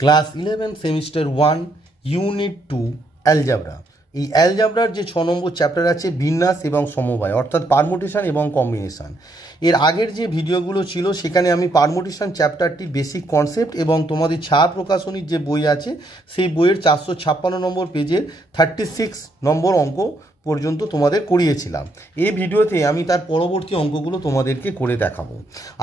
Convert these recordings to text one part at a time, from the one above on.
Class 11 semester 1 unit 2 algebra. এই অ্যালজাবরার যে 6 নম্বর chapter আছে বিন্যাস এবং সমবায়, অর্থাৎ পারমুটেশন এবং কম্বিনেশন। এর আগের যে ভিডিওগুলো ছিল সেখানে আমি পারমুটেশন চ্যাপ্টারটির বেসিক কনসেপ্ট এবং তোমাদের ছায়া প্রকাশনীর যে বই আছে সেই বইয়ের 456 নম্বর পেজের 36 নম্বর অঙ্ক পর্যন্ত তোমাদের করিয়েছিলাম। এই ভিডিওতে আমি তার পরবর্তী অঙ্কগুলো তোমাদেরকে করে দেখাবো।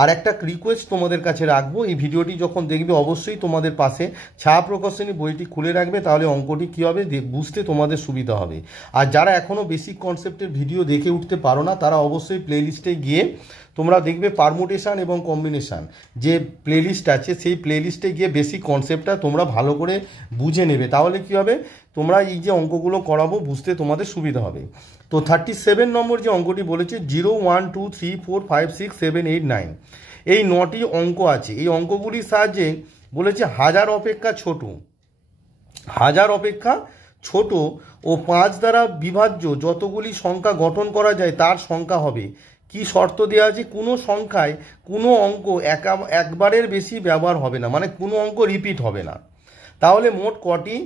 আর একটা রিকোয়েস্ট তোমাদের কাছে রাখবো, এই ভিডিওটি যখন দেখবে অবশ্যই তোমাদের পাশে ছায়া প্রকাশনী বইটি খুলে রাখবে, তাহলে অঙ্কটি কী হবে বুঝতে তোমাদের সুবিধা হবে। আর যারা এখনও বেসিক কনসেপ্টের ভিডিও দেখে উঠতে পারো না তারা অবশ্যই প্লেলিস্টে গিয়ে তোমরা দেখবে পারমুটেশন এবং কম্বিনেশন যে প্লেলিস্ট আছে সেই প্লেলিস্টে গিয়ে বেসিক কনসেপ্টটা তোমরা ভালো করে বুঝে নেবে, তাহলে কী হবে তোমরা এই যে অঙ্কগুলো করাবো বুঝতে তোমাদের সুবিধা হবে। তো 37 নম্বর যে অঙ্কটি বলেছে 0 1 2 3 4 5 6 7 8 9, এই 9টি অঙ্ক আছে। এই অঙ্কগুলির সাহায্যে বলেছে হাজার অপেক্ষা ছোট, হাজার অপেক্ষা ছোট ও 5 দ্বারা বিভাজ্য যতগুলি সংখ্যা গঠন করা যায় তার সংখ্যা হবে। কি শর্ত দেওয়া আছে? কোনো সংখ্যায় কোনো অঙ্ক একবারের বেশি ব্যবহার হবে না, মানে কোনো অঙ্ক রিপিট হবে না। তাহলে মোট কটি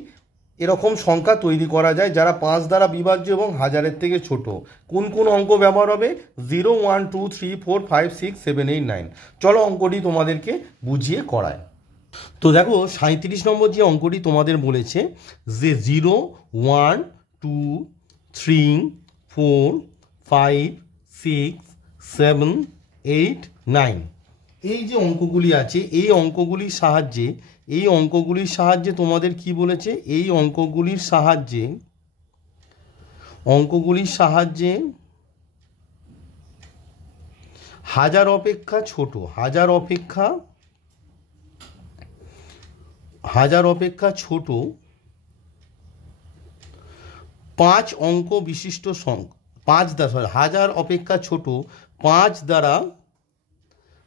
এরকম সংখ্যা তৈরি করা যায় যারা 5 দ্বারা বিভাজ্য এবং হাজারের থেকে ছোট? কোন কোন অঙ্ক ব্যবহার হবে? 0 1 2 3 4 5 6 7 8 9। চলো অঙ্কটি তোমাদেরকে বুঝিয়ে করায়। তো দেখো 37 নম্বর যে অঙ্কটি তোমাদের বলেছে যে 0 1 2 3 4 5 6 7 8 9, এই যে অঙ্কগুলি আছে এই অঙ্কগুলির সাহায্যে তোমাদের কি বলেছে? এই অঙ্কগুলির সাহায্যে হাজার অপেক্ষা ছোট, হাজার অপেক্ষা ছোট 5 অঙ্ক বিশিষ্ট হাজার অপেক্ষা ছোট 5 দ্বারা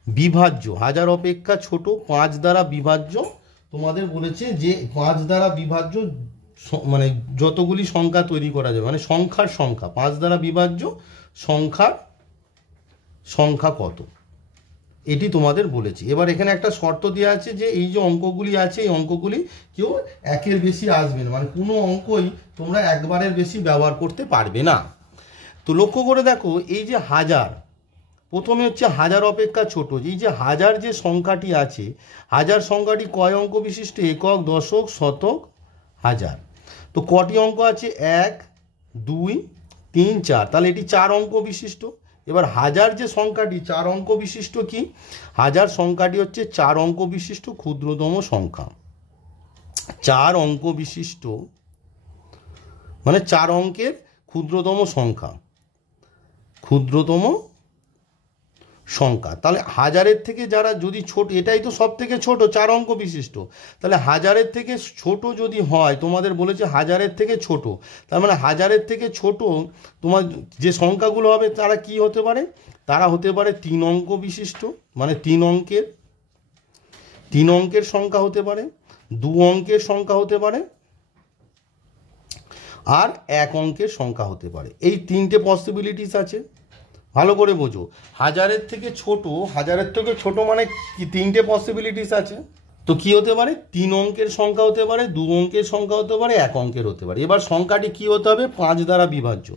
বিভাজ্য, হাজার অপেক্ষা ছোট 5 দ্বারা বিভাজ্য তোমাদের বলেছে যে 5 দ্বারা বিভাজ্য মানে যতগুলি সংখ্যা তৈরি করা যাবে, মানে সংখ্যার সংখ্যা 5 দ্বারা বিভাজ্য সংখ্যা কত, এটি তোমাদের বলেছে। এবার এখানে একটা শর্ত দেওয়া আছে যে এই যে অঙ্কগুলি আছে এই অঙ্কগুলি কেউ একের বেশি আসবে না, মানে কোনো অঙ্কই তোমরা একবারের বেশি ব্যবহার করতে পারবে না। তো লক্ষ্য করে দেখো এই যে হাজার, প্রথমে হচ্ছে হাজার অপেক্ষা ছোট, এই যে হাজার যে সংখ্যাটি আছে হাজার সংখ্যাটি কয় অঙ্ক বিশিষ্ট? একক, দশক, শতক, হাজার। তো কটি অঙ্ক আছে? 1 2 3 4, তাহলে এটি 4 অঙ্ক বিশিষ্ট। এবার হাজার যে সংখ্যাটি 4 অঙ্ক বিশিষ্ট, কি হাজার সংখ্যাটি হচ্ছে 4 অঙ্ক বিশিষ্ট ক্ষুদ্রতম সংখ্যা। 4 অঙ্ক বিশিষ্ট মানে 4 অঙ্কের ক্ষুদ্রতম সংখ্যা, তাহলে হাজারের থেকে যারা যদি ছোট, এটাই তো সব থেকে ছোট 4 অঙ্ক বিশিষ্ট, তাহলে হাজারের থেকে ছোট যদি হয়, তোমাদের বলেছে হাজারের থেকে ছোট, তার মানে হাজারের থেকে ছোট তোমার যে সংখ্যাগুলো হবে তারা কি হতে পারে? তারা হতে পারে 3 অঙ্ক বিশিষ্ট, মানে 3 অঙ্কের সংখ্যা হতে পারে, 2 অঙ্কের সংখ্যা হতে পারে, আর 1 অঙ্কের সংখ্যা হতে পারে। এই 3টে পসিবিলিটিস আছে, ভালো করে বোঝো। হাজারের থেকে ছোট মানে কি 3টে পসিবিলিটিস আছে। তো কি হতে পারে? 3 অঙ্কের সংখ্যা হতে পারে, 2 অঙ্কের সংখ্যা হতে পারে, 1 অঙ্কের হতে পারে। এবার সংখ্যাটি কি হতে হবে? 5 দ্বারা বিভাজ্য।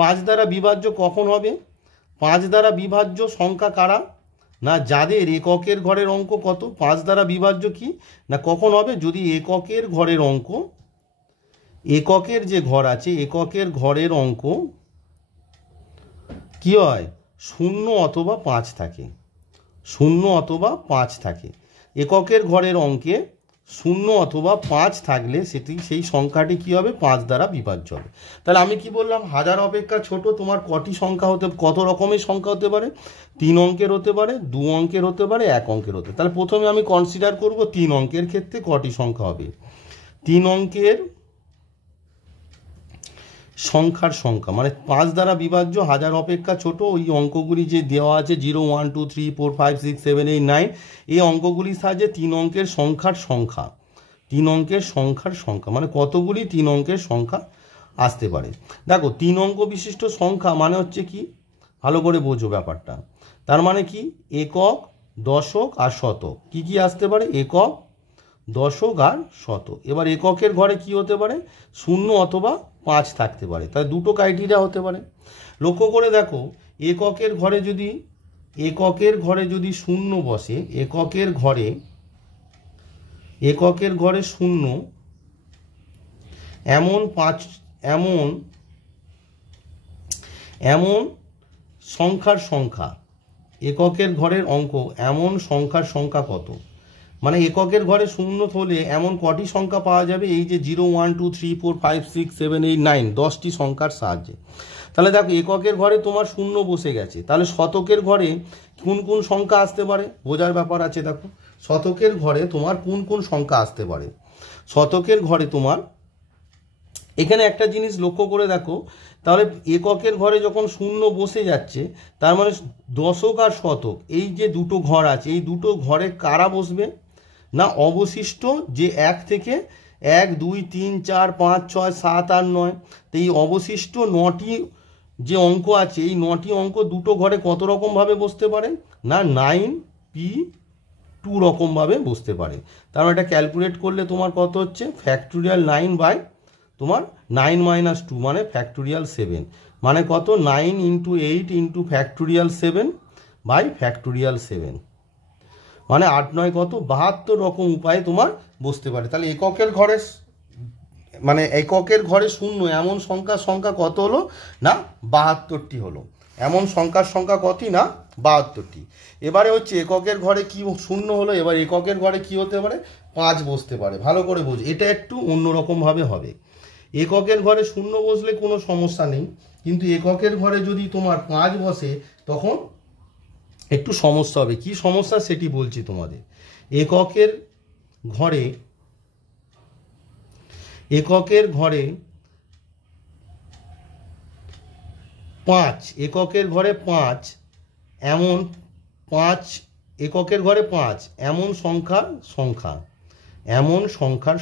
5 দ্বারা বিভাজ্য কখন হবে? 5 দ্বারা বিভাজ্য সংখ্যা কারা? না যাদের এককের ঘরের অঙ্ক কত? 5 দ্বারা বিভাজ্য কি না কখন হবে? যদি এককের ঘরের অঙ্ক, এককের যে ঘর আছে এককের ঘরের অঙ্ক কি হয়? 0 অথবা 5 থাকে, 0 অথবা 5 থাকে। এককের ঘরের অঙ্কে 0 অথবা 5 থাকলে সেই সংখ্যাটি কি হবে? 5 দ্বারা বিভাজ্য হবে। তাহলে আমি কি বললাম? হাজার অপেক্ষা ছোট তোমার কত রকমের সংখ্যা হতে পারে? 3 অঙ্কের হতে পারে, 2 অঙ্কের হতে পারে, 1 অঙ্কের হতে পারে। তাহলে প্রথমে আমি কনসিডার করব 3 অঙ্কের ক্ষেত্রে কটি সংখ্যা হবে। 3 অঙ্কের সংখ্যা মানে 5 দ্বারা বিভাজ্য হাজার অপেক্ষা ছোট ওই অঙ্কগুলি যে দেওয়া আছে 0 1 2 3 4 5 6 7 8 9, এই অঙ্কগুলির সাহায্যে 3 অঙ্কের সংখ্যা মানে কতগুলি 3 অঙ্কের সংখ্যা আসতে পারে। দেখো 3 অঙ্ক বিশিষ্ট সংখ্যা মানে হচ্ছে কি, ভালো করে বোঝো ব্যাপারটা। তার মানে কি একক, দশক আর শতক কি আসতে পারে? একক, দশক আর শতক। এবার এককের ঘরে কি হতে পারে, 0 অথবা 5 থাকতে পারে, তাই দুটো ক্রাইটেরিয়া হতে পারে। লক্ষ্য করে দেখো, এককের ঘরে যদি 0 বসে, এককের ঘরে 0 এমন সংখ্যার সংখ্যা, এককের ঘরের অঙ্ক এমন সংখ্যার সংখ্যা কত, মানে এককের ঘরে 0 হলে এমন কটি সংখ্যা পাওয়া যাবে, এই যে 0 1 2 3 4 5 6 7 8 9 10টি সংখ্যার সাহায্যে। তাহলে দেখো, এককের ঘরে তোমার 0 বসে গেছে, তাহলে শতকের ঘরে কোন কোন সংখ্যা আসতে পারে বোঝার ব্যাপার আছে। দেখো, শতকের ঘরে তোমার কোন কোন সংখ্যা আসতে পারে। শতকের ঘরে তোমার এখানে একটা জিনিস লক্ষ্য করে দেখো, তাহলে এককের ঘরে যখন 0 বসে যাচ্ছে, তার মানে দশক আর শতক এই যে দুটো ঘর আছে, এই দুটো ঘরে কারা বসবে না, অবশিষ্ট যে 1 থেকে 1 2 3 4 5 6 7 8 9, তো এই অবশিষ্ট 9টি যে অঙ্ক আছে, এই 9টি অঙ্ক দুটো ঘরে কত রকমভাবে বসতে পারে না, 9p2 রকমভাবে বসতে পারে। তার মানে এটা ক্যালকুলেট করলে তোমার কত হচ্ছে, ফ্যাক্টোরিয়াল 9 বাই তোমার 9 - 2 মানে ফ্যাক্টোরিয়াল 7, মানে কত 9 × 8 × ফ্যাক্টোরিয়াল 7 বাই ফ্যাক্টোরিয়াল 7, মানে 8 9 কত 72 রকম উপায়ে তোমার বসতে পারে। তাহলে এককের ঘরে 0 এমন সংখ্যা কত হলো না, 72টি হলো। এমন সংখ্যার সংখ্যা কতই না, 72টি। এবারে হচ্ছে এককের ঘরে কি 0 হলো, এবার এককের ঘরে কি হতে পারে, 5 বসতে পারে। ভালো করে বোঝো, এটা একটু অন্যরকমভাবে হবে। এককের ঘরে 0 বসলে কোনো সমস্যা নেই, কিন্তু এককের ঘরে যদি তোমার 5 বসে তখন একটু সমস্যা হবে। কি সমস্যা সেটি বলছি তোমাদের। এককের ঘরে 5, এককের ঘরে 5 এমন 5, এককের ঘরে 5 এমন সংখ্যার সংখ্যা, এমন সংখ্যার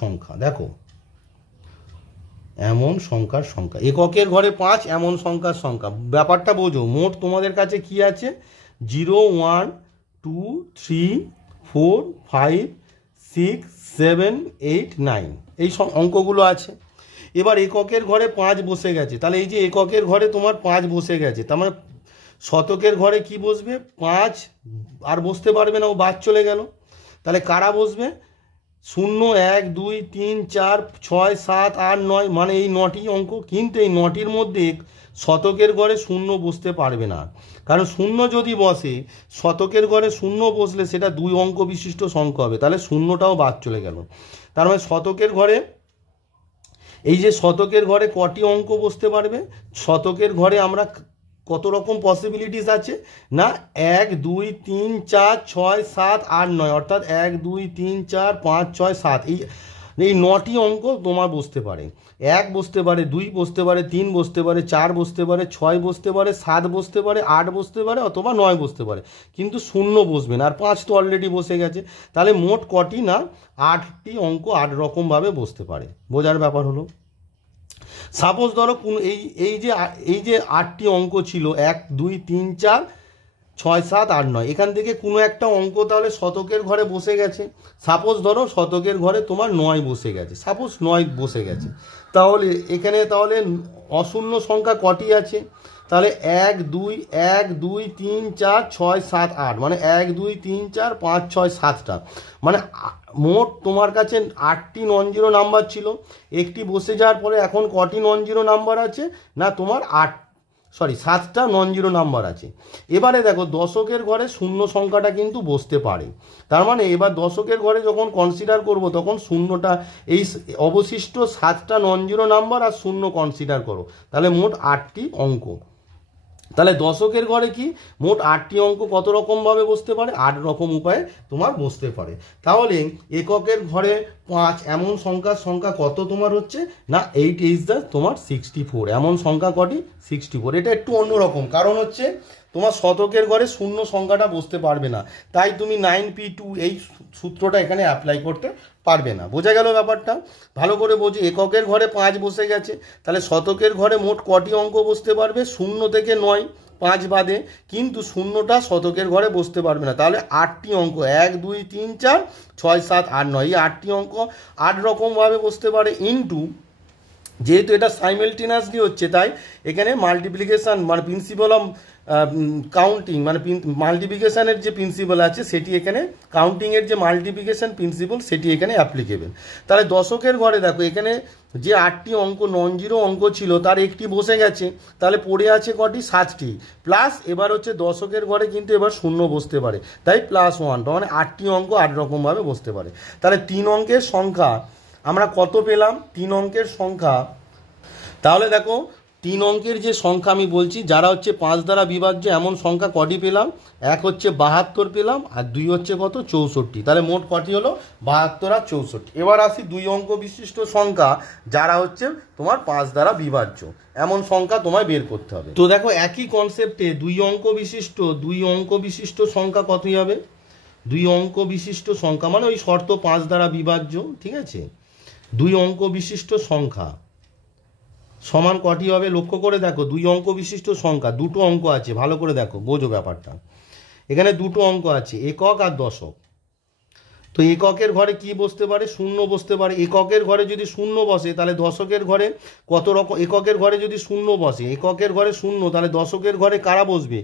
সংখ্যা, দেখো এমন সংখ্যার সংখ্যা, এককের ঘরে 5 এমন সংখ্যার সংখ্যা, ব্যাপারটা বোঝো। মোট তোমাদের কাছে কি আছে, 0 1 2 3 4 5 6 7 8 9 এই অঙ্কগুলো আছে। এবার এককের ঘরে 5 বসে গেছে, তাহলে এই যে এককের ঘরে তোমার 5 বসে গেছে, তার মানে শতকের ঘরে কি বসবে, 5 আর বসতে পারবে না, ও বাদ চলে গেল। তাহলে কারা বসবে, 0 1 2 3 4 6 7 8 9, মানে এই 9টি অঙ্ক। কিন্তু এই 9টির মধ্যে শতকের ঘরে 0 বসতে পারবে না, কারণ 0 যদি বসে, শতকের ঘরে 0 বসলে সেটা 2 অঙ্ক বিশিষ্ট সংখ্যা হবে, তাহলে 0টাও বাদ চলে গেল। তার মানে শতকের ঘরে, এই যে শতকের ঘরে কটি অঙ্ক বসতে পারবে, শতকের ঘরে আমরা কত রকম পসিবিলিটিস আছে না, 1 2 3 4 6 7 8 9, অর্থাৎ 1 2 3 4 5 6 7 এই 9টি অঙ্ক তোমার বসতে পারে। 1 বসতে পারে, 2 বসতে পারে, 3 বসতে পারে, 4 বসতে পারে, 6 বসতে পারে, 7 বসতে পারে, 8 বসতে পারে, অথবা 9 বসতে পারে, কিন্তু 0 বসবে না। আর 5 তো অলরেডি বসে গেছে, তাহলে মোট কটি না, 8টি অঙ্ক 8 রকমভাবে বসতে পারে। বোঝার ব্যাপার হলো। সাপোজ ধরো কোন এই যে 8টি অঙ্ক ছিল, 1 2 3 4 6 7 8 9, এখান থেকে কোনো একটা অঙ্ক তাহলে শতকের ঘরে বসে গেছে। সাপোজ ধরো শতকের ঘরে তোমার 9 বসে গেছে, সাপোজ 9 বসে গেছে, তাহলে এখানে তাহলে অশূন্য সংখ্যা কটি আছে, তাহলে 1 2 1 2 3 4 6 7 8, মানে 1 2 3 4 5 6 7টা, মানে মোট তোমার কাছে 8টি নন জিরো নাম্বার ছিল। একটি বসে যাওয়ার পরে এখন কটি নন জিরো নাম্বার আছে না, তোমার 7টা নন জিরো নাম্বার আছে। এবারে দেখো, দশকের ঘরে 0 সংখ্যাটা কিন্তু বসতে পারে, তার মানে এবার দশকের ঘরে যখন কনসিডার করব তখন 0টা, এই অবশিষ্ট 7টা নন জিরো নাম্বার আর 0 কনসিডার করো, তাহলে মোট 8টি অঙ্ক। তাহলে দশকের ঘরে কি মোট 8টি অঙ্ক কত রকমভাবে বসতে পারে, 8 রকম উপায়ে তোমার বসতে পারে। তাহলে এককের ঘরে 5 এমন সংখ্যা কত তোমার হচ্ছে না, 8 is the তোমার 64, এমন সংখ্যা কটি 64। এটা একটু অন্যরকম, কারণ হচ্ছে তোমার শতকের ঘরে 0 সংখ্যাটা বসতে পারবে না, তাই তুমি 9p2 এই সূত্রটা এখানে অ্যাপ্লাই করতে পারবে না। বোঝা গেল ব্যাপারটা, ভালো করে বোঝো। এককের ঘরে 5 বসে গেছে, তাহলে শতকের ঘরে মোট কটি অঙ্ক বসতে পারবে, 0 থেকে 9, 5 বাদে, কিন্তু শূন্যটা শতকের ঘরে বসতে পারবে না। তাহলে 8টি অঙ্ক 1 2 3 4 6 7 8 9 এই 8টি অঙ্ক 8 রকমভাবে বসতে পারে। ইন্টু যেহেতু এটা সাইমেলটেনিয়াসলি হচ্ছে তাই এখানে মাল্টিপ্লিকেশান মানে প্রিন্সিপাল অফ কাউন্টিং মানে মাল্টিপ্লিকেশানের যে প্রিন্সিপাল আছে সেটি এখানে, কাউন্টিংয়ের যে মাল্টিপ্লিকেশান প্রিন্সিপাল সেটি এখানে অ্যাপ্লিকেবল। তাহলে দশকের ঘরে দেখো এখানে যে 8টি অঙ্ক নন জিরো অঙ্ক ছিল তার একটি বসে গেছে, তাহলে পড়ে আছে কটি 7টি, প্লাস এবার হচ্ছে দশকের ঘরে কিন্তু এবার শূন্য বসতে পারে, তাই +1, তার মানে 8টি অঙ্ক 8 রকমভাবে বসতে পারে। তাহলে 3 অঙ্কের সংখ্যা আমরা কত পেলাম? 3 অঙ্কের সংখ্যা, তাহলে দেখো 3 অঙ্কের যে সংখ্যা আমি বলছি যারা হচ্ছে 5 দ্বারা বিভাজ্য এমন সংখ্যা কটি পেলাম? 1 হচ্ছে 72 পেলাম, আর 2 হচ্ছে কত? 64। তাহলে মোট কটি হলো? 72 আর 64। এবার আসি 2 অঙ্ক বিশিষ্ট সংখ্যা যারা হচ্ছে তোমার 5 দ্বারা বিভাজ্য এমন সংখ্যা তোমায় বের করতে হবে। তো দেখো একই কনসেপ্টে 2 অঙ্ক বিশিষ্ট সংখ্যা কতই হবে? 2 অঙ্ক বিশিষ্ট সংখ্যা মানে ওই শর্ত 5 দ্বারা বিভাজ্য, ঠিক আছে? 2 অঙ্ক বিশিষ্ট সংখ্যা সমান কটি হবে? লক্ষ্য করে দেখো 2 অঙ্ক বিশিষ্ট সংখ্যা, দুটো অঙ্ক আছে, ভালো করে দেখো বোঝো ব্যাপারটা। এখানে দুটো অঙ্ক আছে, একক আর দশক। তো এককের ঘরে কি বসতে পারে? শূন্য বসতে পারে। এককের ঘরে যদি শূন্য বসে তাহলে দশকের ঘরে কত রকম? এককের ঘরে যদি শূন্য বসে, এককের ঘরে শূন্য, তাহলে দশকের ঘরে কারা বসবে?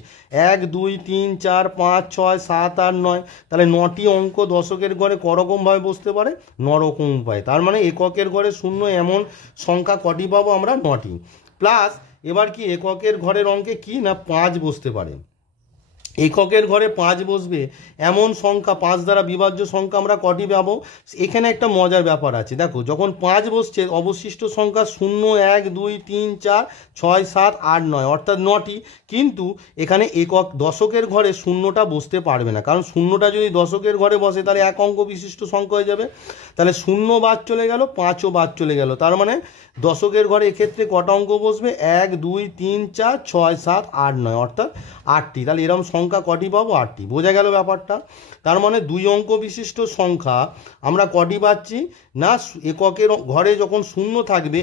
1 2 3 4 5 6 7 8 9। তাহলে 9টি অঙ্ক দশকের ঘরে করকমভাবে বসতে পারে? 9 রকম উপায়। তার মানে এককের ঘরে শূন্য এমন সংখ্যা কটি পাবো আমরা? 9টি। প্লাস এবার কি এককের ঘরের অঙ্কে কি না 5 বসতে পারে। এককের ঘরে 5 বসবে এমন সংখ্যা 5 দ্বারা বিভাজ্য সংখ্যা আমরা কটি পাবো? এখানে একটা মজার ব্যাপার আছে, দেখো যখন 5 বসছে অবশিষ্ট সংখ্যা 0 1 2 3 4 6 7 8 9 অর্থাৎ 9টি, কিন্তু এখানে একক দশকের ঘরে শূন্যটা বসতে পারবে না, কারণ শূন্যটা যদি দশকের ঘরে বসে তাহলে 1 অঙ্ক বিশিষ্ট সংখ্যা হয়ে যাবে। তাহলে 0 বাদ চলে গেল, 5ও বাদ চলে গেল, তার মানে দশকের ঘরে এক্ষেত্রে কটা অঙ্ক বসবে? 1 2 3 4 6 7 8 9 অর্থাৎ 8টি। তাহলে এরকম সংখ্যা কটি পাবো? 8টি। বোঝা গেল ব্যাপারটা? তার মানে 2 অঙ্ক বিশিষ্ট সংখ্যা আমরা কটি পাচ্ছি না? এককের ঘরে যখন শূন্য থাকবে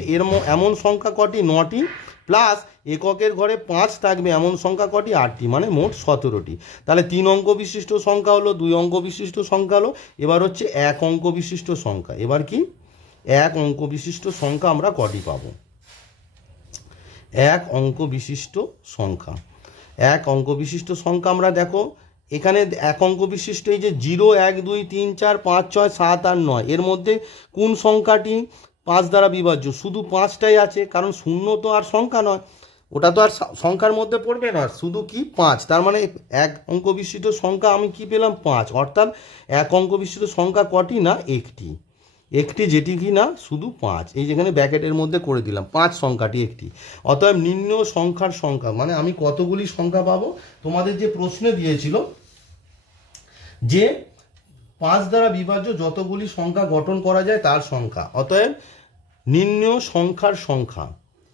এমন সংখ্যা কটি? 9টি, প্লাস এককের ঘরে 5 থাকবে এমন সংখ্যা কটি? 8টি, মানে মোট 17টি। তাহলে 3 অঙ্ক বিশিষ্ট সংখ্যা হলো, 2 অঙ্ক বিশিষ্ট সংখ্যা হলো। এবার হচ্ছে 1 অঙ্ক বিশিষ্ট সংখ্যা। এবার কি 1 অঙ্ক বিশিষ্ট সংখ্যা আমরা কটি পাবো? 1 অঙ্ক বিশিষ্ট সংখ্যা, 1 অঙ্ক বিশিষ্ট সংখ্যা আমরা দেখো এখানে 1 অঙ্ক বিশিষ্ট এই যে 0 1 2 3 4 5 6 7 8 9 এর মধ্যে কোন সংখ্যাটি 5 দ্বারা বিভাজ্য? শুধু 5টাই আছে, কারণ শূন্য তো আর সংখ্যা নয়, ওটা তো আর সংখ্যার মধ্যে পড়বে না, শুধু কি 5। তার মানে 1 অঙ্ক বিশিষ্ট সংখ্যা আমি কি পেলাম? 5। অর্থাৎ 1 অঙ্ক বিশিষ্ট সংখ্যা কটি না? একটি। যেটি কি না শুধু 5, এই যেখানে ব্র্যাকেটের মধ্যে করে দিলাম 5 সংখ্যাটি একটি। অতএব নির্ণেয় সংখ্যার সংখ্যা মানে আমি কতগুলি সংখ্যা পাবো? তোমাদের যে প্রশ্নে দিয়েছিল যে 5 দ্বারা বিভাজ্য যতগুলি সংখ্যা গঠন করা যায় তার সংখ্যা। অতএব নির্ণেয় সংখ্যার সংখ্যা,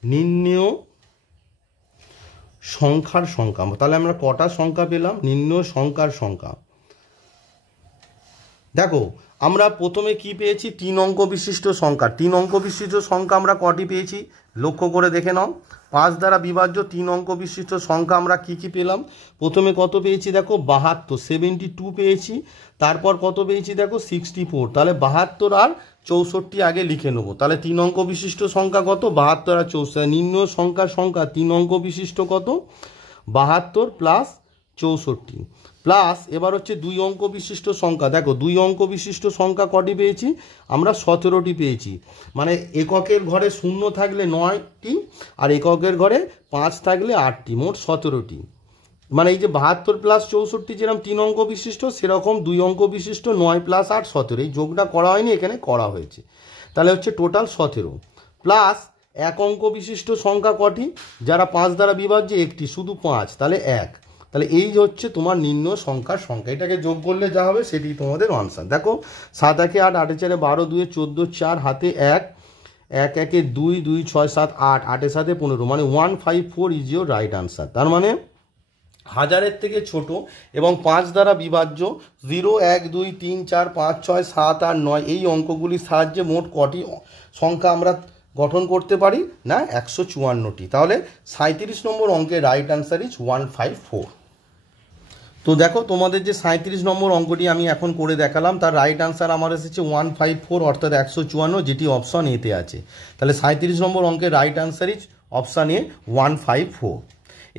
নির্ণেয় সংখ্যার সংখ্যা। তাহলে আমরা কটা সংখ্যা পেলাম? নির্ণেয় সংখ্যার সংখ্যা। দেখো আমরা প্রথমে কি পেয়েছি? 3 অঙ্ক বিশিষ্ট সংখ্যা। 3 অঙ্ক বিশিষ্ট সংখ্যা আমরা কটি পেয়েছি? লক্ষ্য করে দেখে নাও। 5 দ্বারা বিভাজ্য 3 অঙ্ক বিশিষ্ট সংখ্যা আমরা কি কি পেলাম? প্রথমে কত পেয়েছি? দেখো 72, 72 পেয়েছি। তারপর কত পেয়েছি? দেখো 64। তাহলে 72 আর 64 আগে লিখে নেবো। তাহলে 3 অঙ্ক বিশিষ্ট সংখ্যা কত? 72 আর 64। নির্ণেয় সংখ্যার সংখ্যা 3 অঙ্ক বিশিষ্ট কত? 72 প্লাস 64, প্লাস এবার হচ্ছে 2 অঙ্ক বিশিষ্ট সংখ্যা। দেখো 2 অঙ্ক বিশিষ্ট সংখ্যা কটি পেয়েছি? আমরা 17টি পেয়েছি। মানে এককের ঘরে শূন্য থাকলে 9টি, আর এককের ঘরে 5 থাকলে 8টি, মোট 17টি। মানে এই যে 72 প্লাস 64 যেরকম 3 অঙ্ক বিশিষ্ট, সেরকম 2 অঙ্ক বিশিষ্ট 9 প্লাস 8 17। এই যোগটা করা হয়নি, এখানে করা হয়েছে। তাহলে হচ্ছে টোটাল 17, প্লাস 1 অঙ্ক বিশিষ্ট সংখ্যা কটি? যারা 5 দ্বারা বিভাজ্য একটি, শুধু 5, তাহলে 1। তাহলে এই হচ্ছে তোমার নির্ণেয় সংখ্যার সংখ্যা। এটাকে যোগ করলে যা হবে সেটি তোমাদের আনসার। দেখো 7 1 8, 8 4 12, 2 14, 4 হাতে 1, 1 1 2, 2 6 7 8, 8 7 15, মানে 154 ইজ ইয়োর রাইট আনসার। তার মানে হাজারের থেকে ছোট এবং 5 দ্বারা বিভাজ্য 0 1 2 3 4 5 6 7 8 9 এই অঙ্কগুলির সাহায্যে মোট কটি সংখ্যা আমরা গঠন করতে পারি না 154টি। তাহলে 37 নম্বর অঙ্কের রাইট আনসার ইজ 154। তো দেখো তোমাদের যে 37 নম্বর অঙ্কটি আমি এখন করে দেখালাম তার রাইট আনসার আমার এসেছে 154 অর্থাৎ 154, যেটি অপশান এতে আছে। তাহলে 37 নম্বর অঙ্কের right answer is option A 154।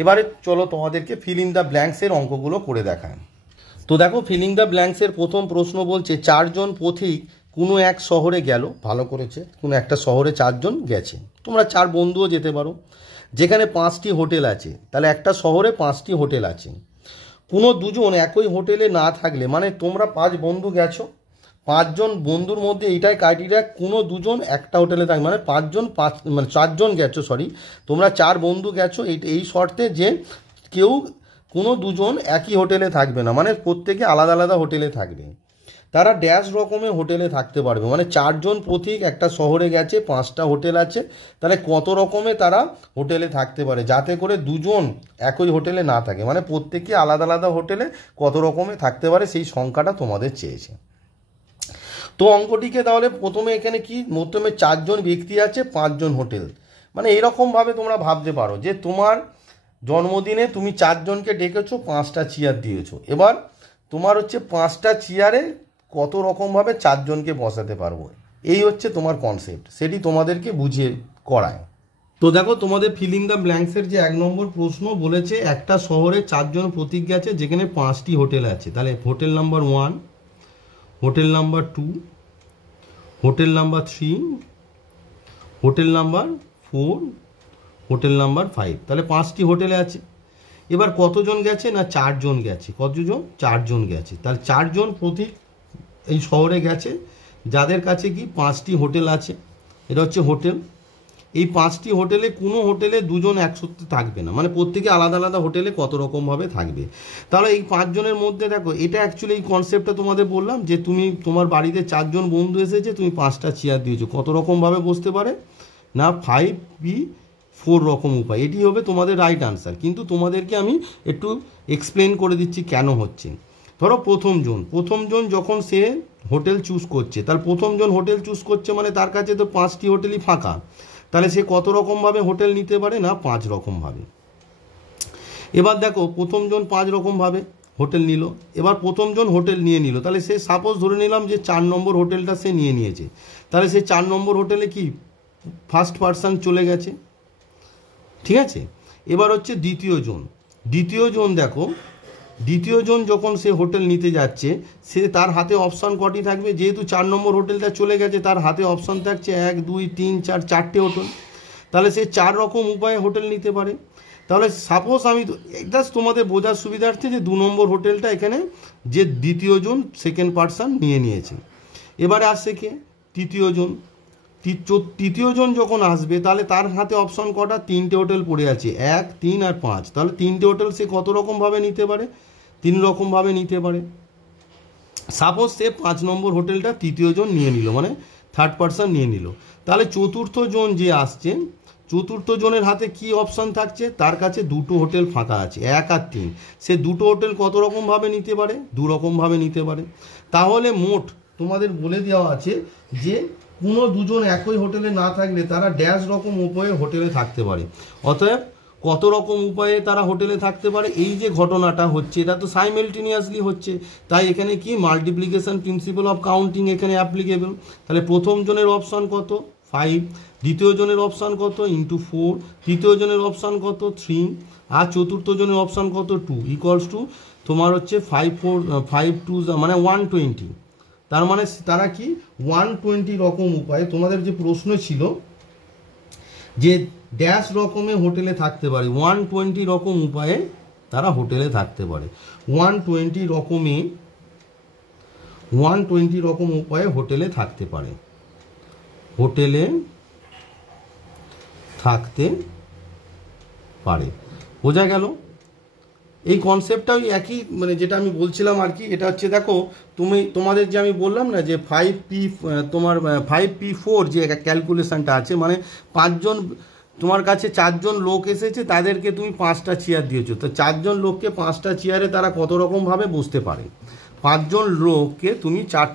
এবারে চলো তোমাদেরকে ফিল ইন দ্য ব্ল্যাঙ্কসের অঙ্কগুলো করে দেখায়। তো দেখো ফিল ইন দ্য ব্ল্যাঙ্কসের প্রথম প্রশ্ন বলছে 4 জন পথিক কোনো এক শহরে গেল, ভালো করেছে, কোনো একটা শহরে 4 জন গেছে, তোমরা 4 বন্ধুও যেতে পারো, যেখানে 5টি হোটেল আছে। তাহলে একটা শহরে 5টি হোটেল আছে। কোনো দুজন একই হোটেলে না থাকলে, মানে তোমরা 5 বন্ধু গেছো, 5 জন বন্ধুর মধ্যে এইটাই ক্রাইটেরিয়া, কোনো দুজন একটা হোটেলে থাকবে, মানে 4 জন গেছো, তোমরা 4 বন্ধু গেছো, এই শর্তে যে কোনো দুজন একই হোটেলে থাকবে না, মানে প্রত্যেকে আলাদা আলাদা হোটেলে থাকবে। তারা ড্যাশ রকমের হোটেলে থাকতে পারবে, মানে 4 জন পথিক একটা শহরে গেছে, 5টা হোটেল আছে, তাহলে কত রকমে তারা হোটেলে থাকতে পারে, যাতে করে দুজন একই হোটেলে না থাকে, মানে প্রত্যেকে আলাদা আলাদা হোটেলে কত রকমে থাকতে পারে সেই সংখ্যাটা তোমাদের চেয়েছে। তো অঙ্কটিকে তাহলে প্রথমে এখানে কি, প্রথমে 4 জন ব্যক্তি আছে, 5 জন হোটেল, মানে এরকমভাবে তোমরা ভাবতে পারো যে তোমার জন্মদিনে তুমি 4 জনকে ডেকেছো, 5টা চেয়ার দিয়েছো, এবার তোমার হচ্ছে 5টা চেয়ারে কত রকমভাবে 4 জনকে বসাতে পারবো, এই হচ্ছে তোমার কনসেপ্ট, সেটি তোমাদেরকে বুঝিয়ে করায়। তো দেখো তোমাদের ফিলিং দ্য ব্ল্যাঙ্কসের যে 1 নম্বর প্রশ্ন বলেছে একটা শহরে 4 জন পথিক গেছে, যেখানে 5টি হোটেল আছে। তাহলে hotel number 1, hotel number 2, hotel number 3, hotel number 4, hotel number 5, তাহলে 5টি হোটেলে আছে। এবার কতজন গেছে না 4 জন গেছে, কতজন 4 জন গেছে, তাহলে 4 জন পথিক এই শহরে গেছে, যাদের কাছে কি 5টি হোটেল আছে, এটা হচ্ছে হোটেল। এই 5টি হোটেলে কোনো হোটেলে দুজন একসাথে থাকবে না, মানে প্রত্যেকে আলাদা আলাদা হোটেলে কত রকমভাবে থাকবে। তাহলে এই 5 জনের মধ্যে দেখো, এটা অ্যাকচুয়ালি এই কনসেপ্টটা তোমাদের বললাম যে তুমি তোমার বাড়িতে 4 জন বন্ধু এসেছে, তুমি 5টা চেয়ার দিয়েছো, কত রকমভাবে বসতে পারে না 5p4 রকম উপায়, এটি হবে তোমাদের রাইট আনসার। কিন্তু তোমাদেরকে আমি একটু এক্সপ্লেন করে দিচ্ছি কেন হচ্ছে। ধরো প্রথম জন যখন সে হোটেল চুজ করছে, তার প্রথম জন হোটেল চুজ করছে মানে তার কাছে তো 5টি হোটেলই ফাঁকা, তাহলে সে কত রকমভাবে হোটেল নিতে পারে না 5 রকমভাবে। এবার দেখো প্রথম জন 5 রকমভাবে হোটেল নিল, এবার প্রথম জন হোটেল নিয়ে নিল, তাহলে সে সাপোজ ধরে নিলাম যে 4 নম্বর হোটেলটা সে নিয়ে নিয়েছে, তাহলে সে 4 নম্বর হোটেলে কি ফার্স্ট পার্সন চলে গেছে, ঠিক আছে। এবার হচ্ছে দ্বিতীয় জন দেখো, দ্বিতীয় জন যখন সে হোটেল নিতে যাচ্ছে, সে তার হাতে অপশান কটি থাকবে, যেহেতু 4 নম্বর হোটেলটা চলে গেছে তার হাতে অপশান থাকছে 1 2 3 4, 4টে হোটেল, তাহলে সে 4 রকম উপায়ে হোটেল নিতে পারে। তাহলে সাপোজ আমি জাস্ট তোমাদের বোঝার সুবিধার্থে যে 2 নম্বর হোটেলটা এখানে যে দ্বিতীয় জন সেকেন্ড পার্সন নিয়ে নিয়েছে। এবারে আসছে কে তৃতীয় জন যখন আসবে, তাহলে তার হাতে অপশন কটা, 3টে হোটেল পড়ে আছে, 1 3 আর 5, তাহলে 3টে হোটেল সে কত রকমভাবে নিতে পারে, 3 রকমভাবে নিতে পারে। সাপোজ সে 5 নম্বর হোটেলটা তৃতীয় জন নিয়ে নিল, মানে থার্ড পার্সন নিয়ে নিল, তাহলে চতুর্থ জন যে আসছে, চতুর্থ জনের হাতে কি অপশান থাকছে, তার কাছে 2টো হোটেল ফাঁকা আছে, 1 আর 3, সে 2টো হোটেল কত রকমভাবে নিতে পারে, 2 রকমভাবে নিতে পারে। তাহলে মোট তোমাদের বলে দেওয়া আছে যে কোনো দুজন একই হোটেলে না থাকলে তারা ড্যাশ রকম উপায়ে হোটেলে থাকতে পারে। অতএব কত রকম উপায়ে তারা হোটেলে থাকতে পারে, এই যে ঘটনাটা হচ্ছে এটা তো সাইমেলটেনিয়াসলি হচ্ছে, তাই এখানে কি মাল্টিপ্লিকেশন প্রিন্সিপাল অফ কাউন্টিং এখানে অ্যাপ্লিকেবল। তাহলে প্রথম জনের অপশান কত 5, দ্বিতীয় জনের অপশান কত ইন্টু 4, তৃতীয় জনের অপশান কত 3, আর চতুর্থ জনের অপশান কত 2, ইকুয়ালস টু তোমার হচ্ছে 5 2 মানে 120। তার মানে তারা কি 120 রকম উপায়ে, তোমাদের যে প্রশ্ন ছিল যে ড্যাশ রকমের হোটেলে থাকতে পারে, 120 রকম উপায়ে তারা হোটেলে থাকতে পারে, 120 রকম উপায়ে হোটেলে থাকতে পারে, হোটেলে থাকতে পারে। বোঝা গেল? এই কনসেপ্টটা ওই একই, মানে যেটা আমি বলছিলাম আর কি, এটা হচ্ছে দেখো তোমাদের যে আমি বললাম না যে 5p4 যে ক্যালকুলেশনটা আছে, মানে 5 জন তোমার কাছে 4 জন লোক এসেছে, তাদেরকে তুমি 5টা চেয়ার দিয়েছো, তো 4 জন লোককে 5টা চেয়ারে তারা কত রকমভাবে বসতে পারে, 5 জন লোককে তুমি 4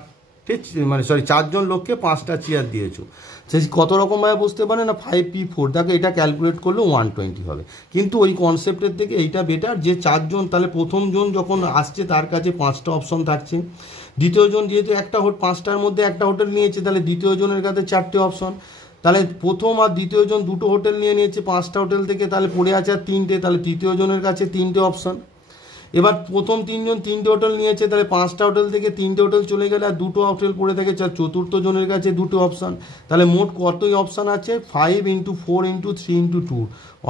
মানে সরি 4 জন লোককে 5টা চেয়ার দিয়েছো, সে কত রকমভাবে বুঝতে পারে না 5p4, দেখো এটা ক্যালকুলেট করলে 120 হবে। কিন্তু ওই কনসেপ্টের থেকে এইটা বেটার যে 4 জন, তাহলে প্রথম জন যখন আসছে তার কাছে 5টা অপশন থাকছে, দ্বিতীয় জন যেহেতু 5টার মধ্যে একটা হোটেল নিয়েছে তাহলে দ্বিতীয় জনের কাছে 4টে অপশন, তাহলে প্রথম আর দ্বিতীয় জন 2টো হোটেল নিয়েছে 5টা হোটেল থেকে, তাহলে পড়ে আছে আর 3টে, তাহলে তৃতীয় জনের কাছে 3টে অপশন। এবার প্রথম 3 জন 3টে হোটেল নিয়েছে, তাহলে 5টা হোটেল থেকে 3টে হোটেল চলে গেলে আর 2টো হোটেল পড়ে থাকে, চতুর্থ জনের কাছে 2টো অপশান, তাহলে মোট কতই অপশান আছে 5 × 4 × 3 × 2,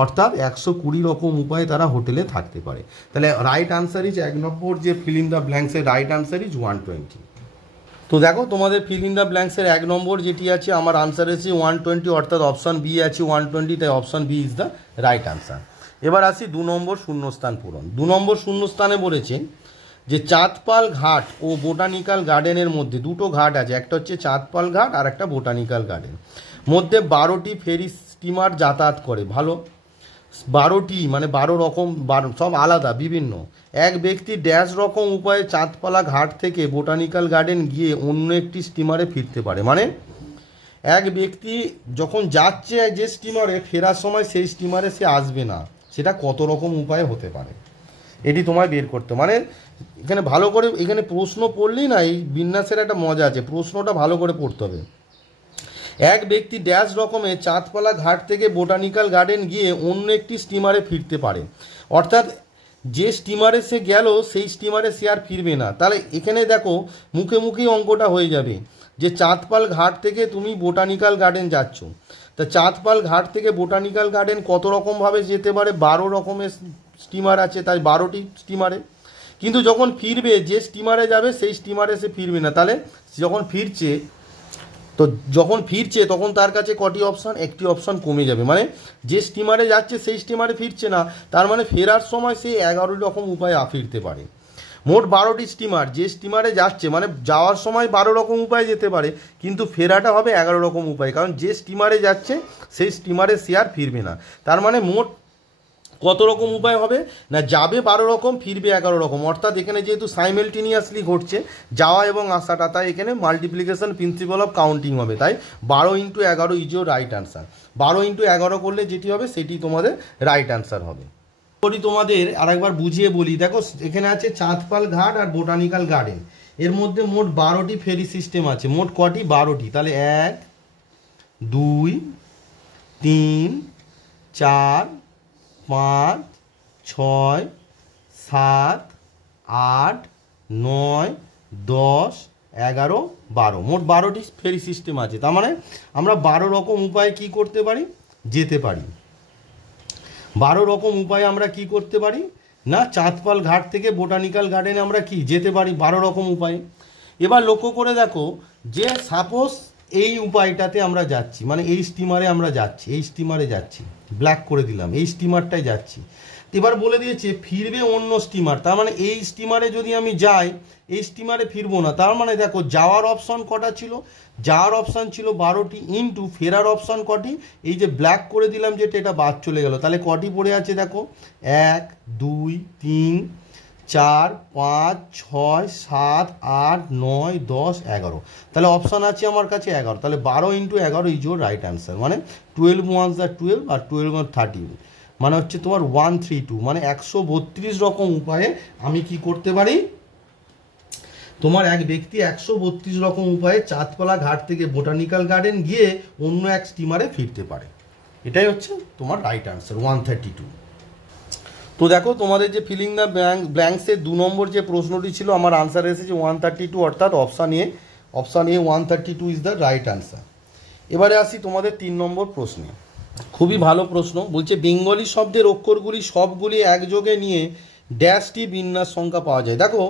অর্থাৎ 120 রকম উপায়ে তারা হোটেলে থাকতে পারে। তাহলে রাইট আনসার ইজ 1 নম্বর যে ফিল ইন দ্য ব্ল্যাঙ্কসের রাইট আনসার ইজ 120। তো দেখো তোমাদের ফিল ইন দ্য ব্ল্যাঙ্কসের 1 নম্বর যেটি আছে, আমার আনসার আছে 120, অর্থাৎ অপশান বি আছে 120, তাই option B is the right answer. এবার আসি 2 নম্বর শূন্যস্থান পূরণ। 2 নম্বর শূন্যস্থানে বলেছে যে চাঁদপাল ঘাট ও বোটানিক্যাল গার্ডেনের মধ্যে 2টো ঘাট আছে, একটা হচ্ছে চাঁদপাল ঘাট আর একটা বোটানিক্যাল গার্ডেন, মধ্যে 12টি ফেরি স্টিমার যাতায়াত করে। ভালো, 12টি মানে 12 রকম, সব আলাদা বিভিন্ন। এক ব্যক্তি ড্যাশ রকম উপায়ে চাঁদপালা ঘাট থেকে বোটানিক্যাল গার্ডেন গিয়ে অন্য একটি স্টিমারে ফিরতে পারে। মানে এক ব্যক্তি যখন যাচ্ছে যে স্টিমারে, ফেরার সময় সেই স্টিমারে সে আসবে না, সেটা কত রকম উপায়ে হতে পারে, এটি তোমায় বের করতে। মানে এখানে ভালো করে, এখানে প্রশ্ন পড়লেই না এই বিন্যাসের একটা মজা আছে, প্রশ্নটা ভালো করে পড়তে হবে। এক ব্যক্তি ড্যাশ রকমের চাঁদপালা ঘাট থেকে বোটানিক্যাল গার্ডেন গিয়ে অন্য একটি স্টিমারে ফিরতে পারে, অর্থাৎ যে স্টিমারে সে গেল সেই স্টিমারে সে আর ফিরবে না। তাহলে এখানে দেখো মুখে মুখেই অঙ্কটা হয়ে যাবে যে চাঁদপাল ঘাট থেকে তুমি বোটানিক্যাল গার্ডেন যাচ্ছ, তা চাঁদপাল ঘাট থেকে বোটানিক্যাল গার্ডেন কত রকমভাবে যেতে পারে, 12 রকমের স্টিমার আছে, তাই 12টি স্টিমারে। কিন্তু যখন ফিরবে, যে স্টিমারে যাবে সেই স্টিমারে সে ফিরবে না, তাহলে যখন ফিরছে তখন তার কাছে কটি অপশান, একটি অপশান কমে যাবে। মানে যে স্টিমারে যাচ্ছে সেই স্টিমারে ফিরছে না, তার মানে ফেরার সময় সে 11 রকম উপায়ে ফিরতে পারে। মোট 12টি স্টিমার, যে স্টিমারে যাচ্ছে মানে যাওয়ার সময় 12 রকম উপায়ে যেতে পারে, কিন্তু ফেরাটা হবে 11 রকম উপায়, কারণ যে স্টিমারে যাচ্ছে সেই স্টিমারে সে আর ফিরবে না। তার মানে মোট কত রকম উপায় হবে না, যাবে 12 রকম, ফিরবে 11 রকম, অর্থাৎ এখানে যেহেতু সাইমেলটেনিয়াসলি ঘটছে যাওয়া এবং আসাটা, তাই এখানে মাল্টিপ্লিকেশন প্রিন্সিপাল অফ কাউন্টিং হবে, তাই 12 × 11 ইজ ইউর রাইট আনসার। 12 × 11 করলে যেটি হবে সেটি তোমাদের রাইট আনসার হবে। তোমাদের আরেকবার বুঝিয়ে বলি, দেখো এখানে আছে চাঁদপাল ঘাট আর বোটানিক্যাল গার্ডেন, এর মধ্যে মোট 12টি ফেরি সিস্টেম আছে। মোট কটি? 12টি। তাহলে 1 2 3 4 5 6 7 8 9 10 11 12, মোট 12টি ফেরি সিস্টেম আছে। তার মানে আমরা 12 রকম উপায়ে কি করতে পারি, যেতে পারি। 12 রকম উপায়ে আমরা কি করতে পারি না, চাঁদপাল ঘাট থেকে বোটানিক্যাল গার্ডেনে আমরা কি যেতে পারি 12 রকম উপায়ে। এবার লক্ষ্য করে দেখো যে সাপোজ এই উপায়টাতে আমরা যাচ্ছি, মানে এই স্টিমারে আমরা যাচ্ছি, এই স্টিমারে যাচ্ছি, ব্ল্যাক করে দিলাম, এই স্টিমারটায় যাচ্ছি। এবার বলে দিয়েছে ফিরবে অন্য স্টিমার, তার মানে এই স্টিমারে যদি আমি যাই এই স্টিমারে ফিরবো না। তার মানে দেখো যাওয়ার অপশান কটা ছিল, যাওয়ার অপশান ছিল 12টি, ইন্টু ফেরার অপশান কটি, এই যে ব্ল্যাক করে দিলাম যেটা, এটা বাদ চলে গেল, তাহলে কটি পড়ে আছে দেখো 1 2 3 4 5 6 7 8 9 10 11, তাহলে অপশান আছে আমার কাছে 11, তাহলে 12 × 11 ইজ ইউর রাইট আনসার। মানে 12 1s are 12 আর 12 1 30, মানে হচ্ছে তোমার 132, মানে 132 রকম উপায়ে আমি কি করতে পারি, তোমার এক ব্যক্তি 132 রকম উপায়ে চাঁদপালা ঘাট থেকে বোটানিক্যাল গার্ডেন গিয়ে অন্য এক স্টিমারে ফিরতে পারে। এটাই হচ্ছে তোমার রাইট আনসার 132। তো দেখো তোমাদের যে ফিলিং দ্য ব্ল্যাঙ্কসের 2 নম্বর যে প্রশ্নটি ছিল, আমার আনসার এসেছে 132, অর্থাৎ option A 132 is the right answer. এবারে আসি তোমাদের 3 নম্বর প্রশ্নে। খুবই ভালো প্রশ্ন, বলছে বেঙ্গলি শব্দের অক্ষরগুলি সবগুলি একযোগে নিয়ে ড্যাশটি বিন্যাস সংখ্যা পাওয়া যায়। দেখো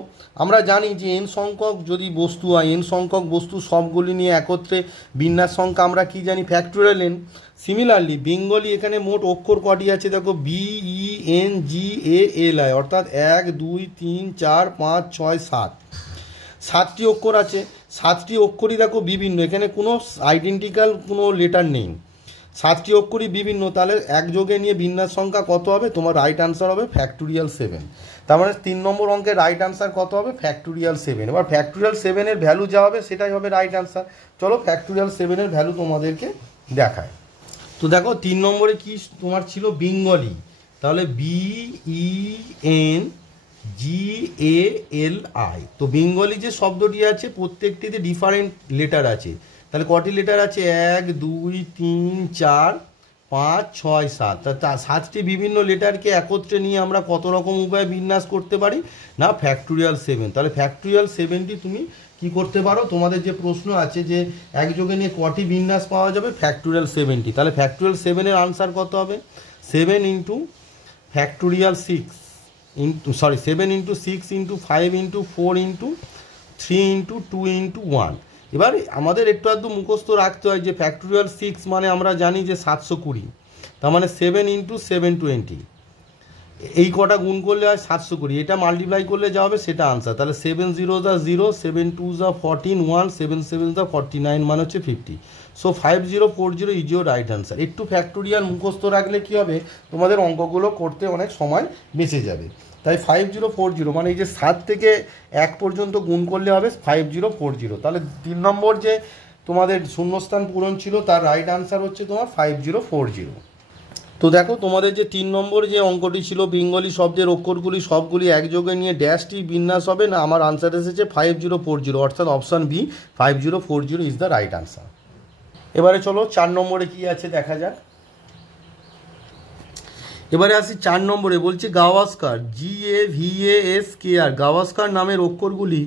আমরা জানি যে n সংখ্যক যদি বস্তু হয়, n সংখ্যক বস্তু সবগুলি নিয়ে একত্রে বিন্যাস সংখ্যা আমরা কি জানি, ফ্যাক্টোরিয়াল n। সিমিলারলি বেঙ্গলি এখানে মোট অক্ষর কটি আছে দেখো, BENGALI, অর্থাৎ 1 2 3 4 5 6 7, 7টি অক্ষর আছে। 7টি অক্ষরই দেখো বিভিন্ন, এখানে কোনো আইডেন্টিক্যাল কোনো লেটার নেই। 7টি অক্ষরই বিভিন্ন, তাহলে একযোগে নিয়ে বিন্যাস সংখ্যা কত হবে? তোমার রাইট আনসার হবে ফ্যাক্টোরিয়াল 7। তার মানে 3 নম্বর অঙ্কের রাইট আনসার কত হবে? ফ্যাক্টোরিয়াল 7। এবার ফ্যাক্টোরিয়াল 7-এর ভ্যালু যা হবে সেটাই হবে রাইট আনসার। চলো ফ্যাক্টোরিয়াল 7-এর ভ্যালু তোমাদেরকে দেখায়। তো দেখো 3 নম্বরে কি তোমার ছিল? বেঙ্গলি। তাহলে BENGALI। তো বেঙ্গলি যে শব্দটি আছে প্রত্যেকটিতে ডিফারেন্ট লেটার আছে। তাহলে কটি লেটার আছে? 1 2 3 4 5 6 7। তা 7টি বিভিন্ন লেটারকে একত্রে নিয়ে আমরা কত রকম উপায়ে বিন্যাস করতে পারি? না ফ্যাক্টোরিয়াল 7। তাহলে ফ্যাক্টোরিয়াল 7টি তুমি কি করতে পারো? তোমাদের যে প্রশ্ন আছে যে একযোগে নিয়ে কটি বিন্যাস পাওয়া যাবে? ফ্যাক্টোরিয়াল 7টি। তাহলে ফ্যাক্টোরিয়াল 7-এর আনসার কত হবে? 7 into factorial 6 into 7 into 6 into 5 into 4 into 3 into 2 into 1। এবার আমাদের একটু আধটু মুখস্থ রাখতে হয় যে ফ্যাক্টোরিয়াল 6 মানে আমরা জানি যে 720। তার মানে 7 ইন্টু 720, এই কটা গুণ করলে হয় 720। এটা মাল্টিপ্লাই করলে যা হবে সেটা আনসার। তাহলে 7 0 0, 7 2 14, 1 7 7 49, মানে হচ্ছে 50। So 5040 is your right answer. একটু ফ্যাক্টোরিয়াল মুখস্থ রাখলে কি হবে? তোমাদের অঙ্কগুলো করতে অনেক সময় বেঁচে যাবে। তাই 5040 মানে এই যে 7 থেকে 1 পর্যন্ত গুণ করলে হবে 5040। তাহলে 3 নম্বর যে তোমাদের শূন্যস্থান পূরণ ছিল তার রাইট আনসার হচ্ছে তোমার 5040। তো দেখো তোমাদের যে 3 নম্বর যে অঙ্কটি ছিল বেঙ্গলি শব্দের অক্ষরগুলি সবগুলি একযোগে নিয়ে ড্যাশটি বিন্যাস হবে, না আমার আনসার এসেছে 5040, অর্থাৎ option B 5040 is the right answer. এবারে চলো 4 নম্বরে কি আছে দেখা যাক। এবারে আসি 4 নম্বরে, বলছে গাভাস্কার GAVASKR গাভাস্কার নামের অক্ষরগুলি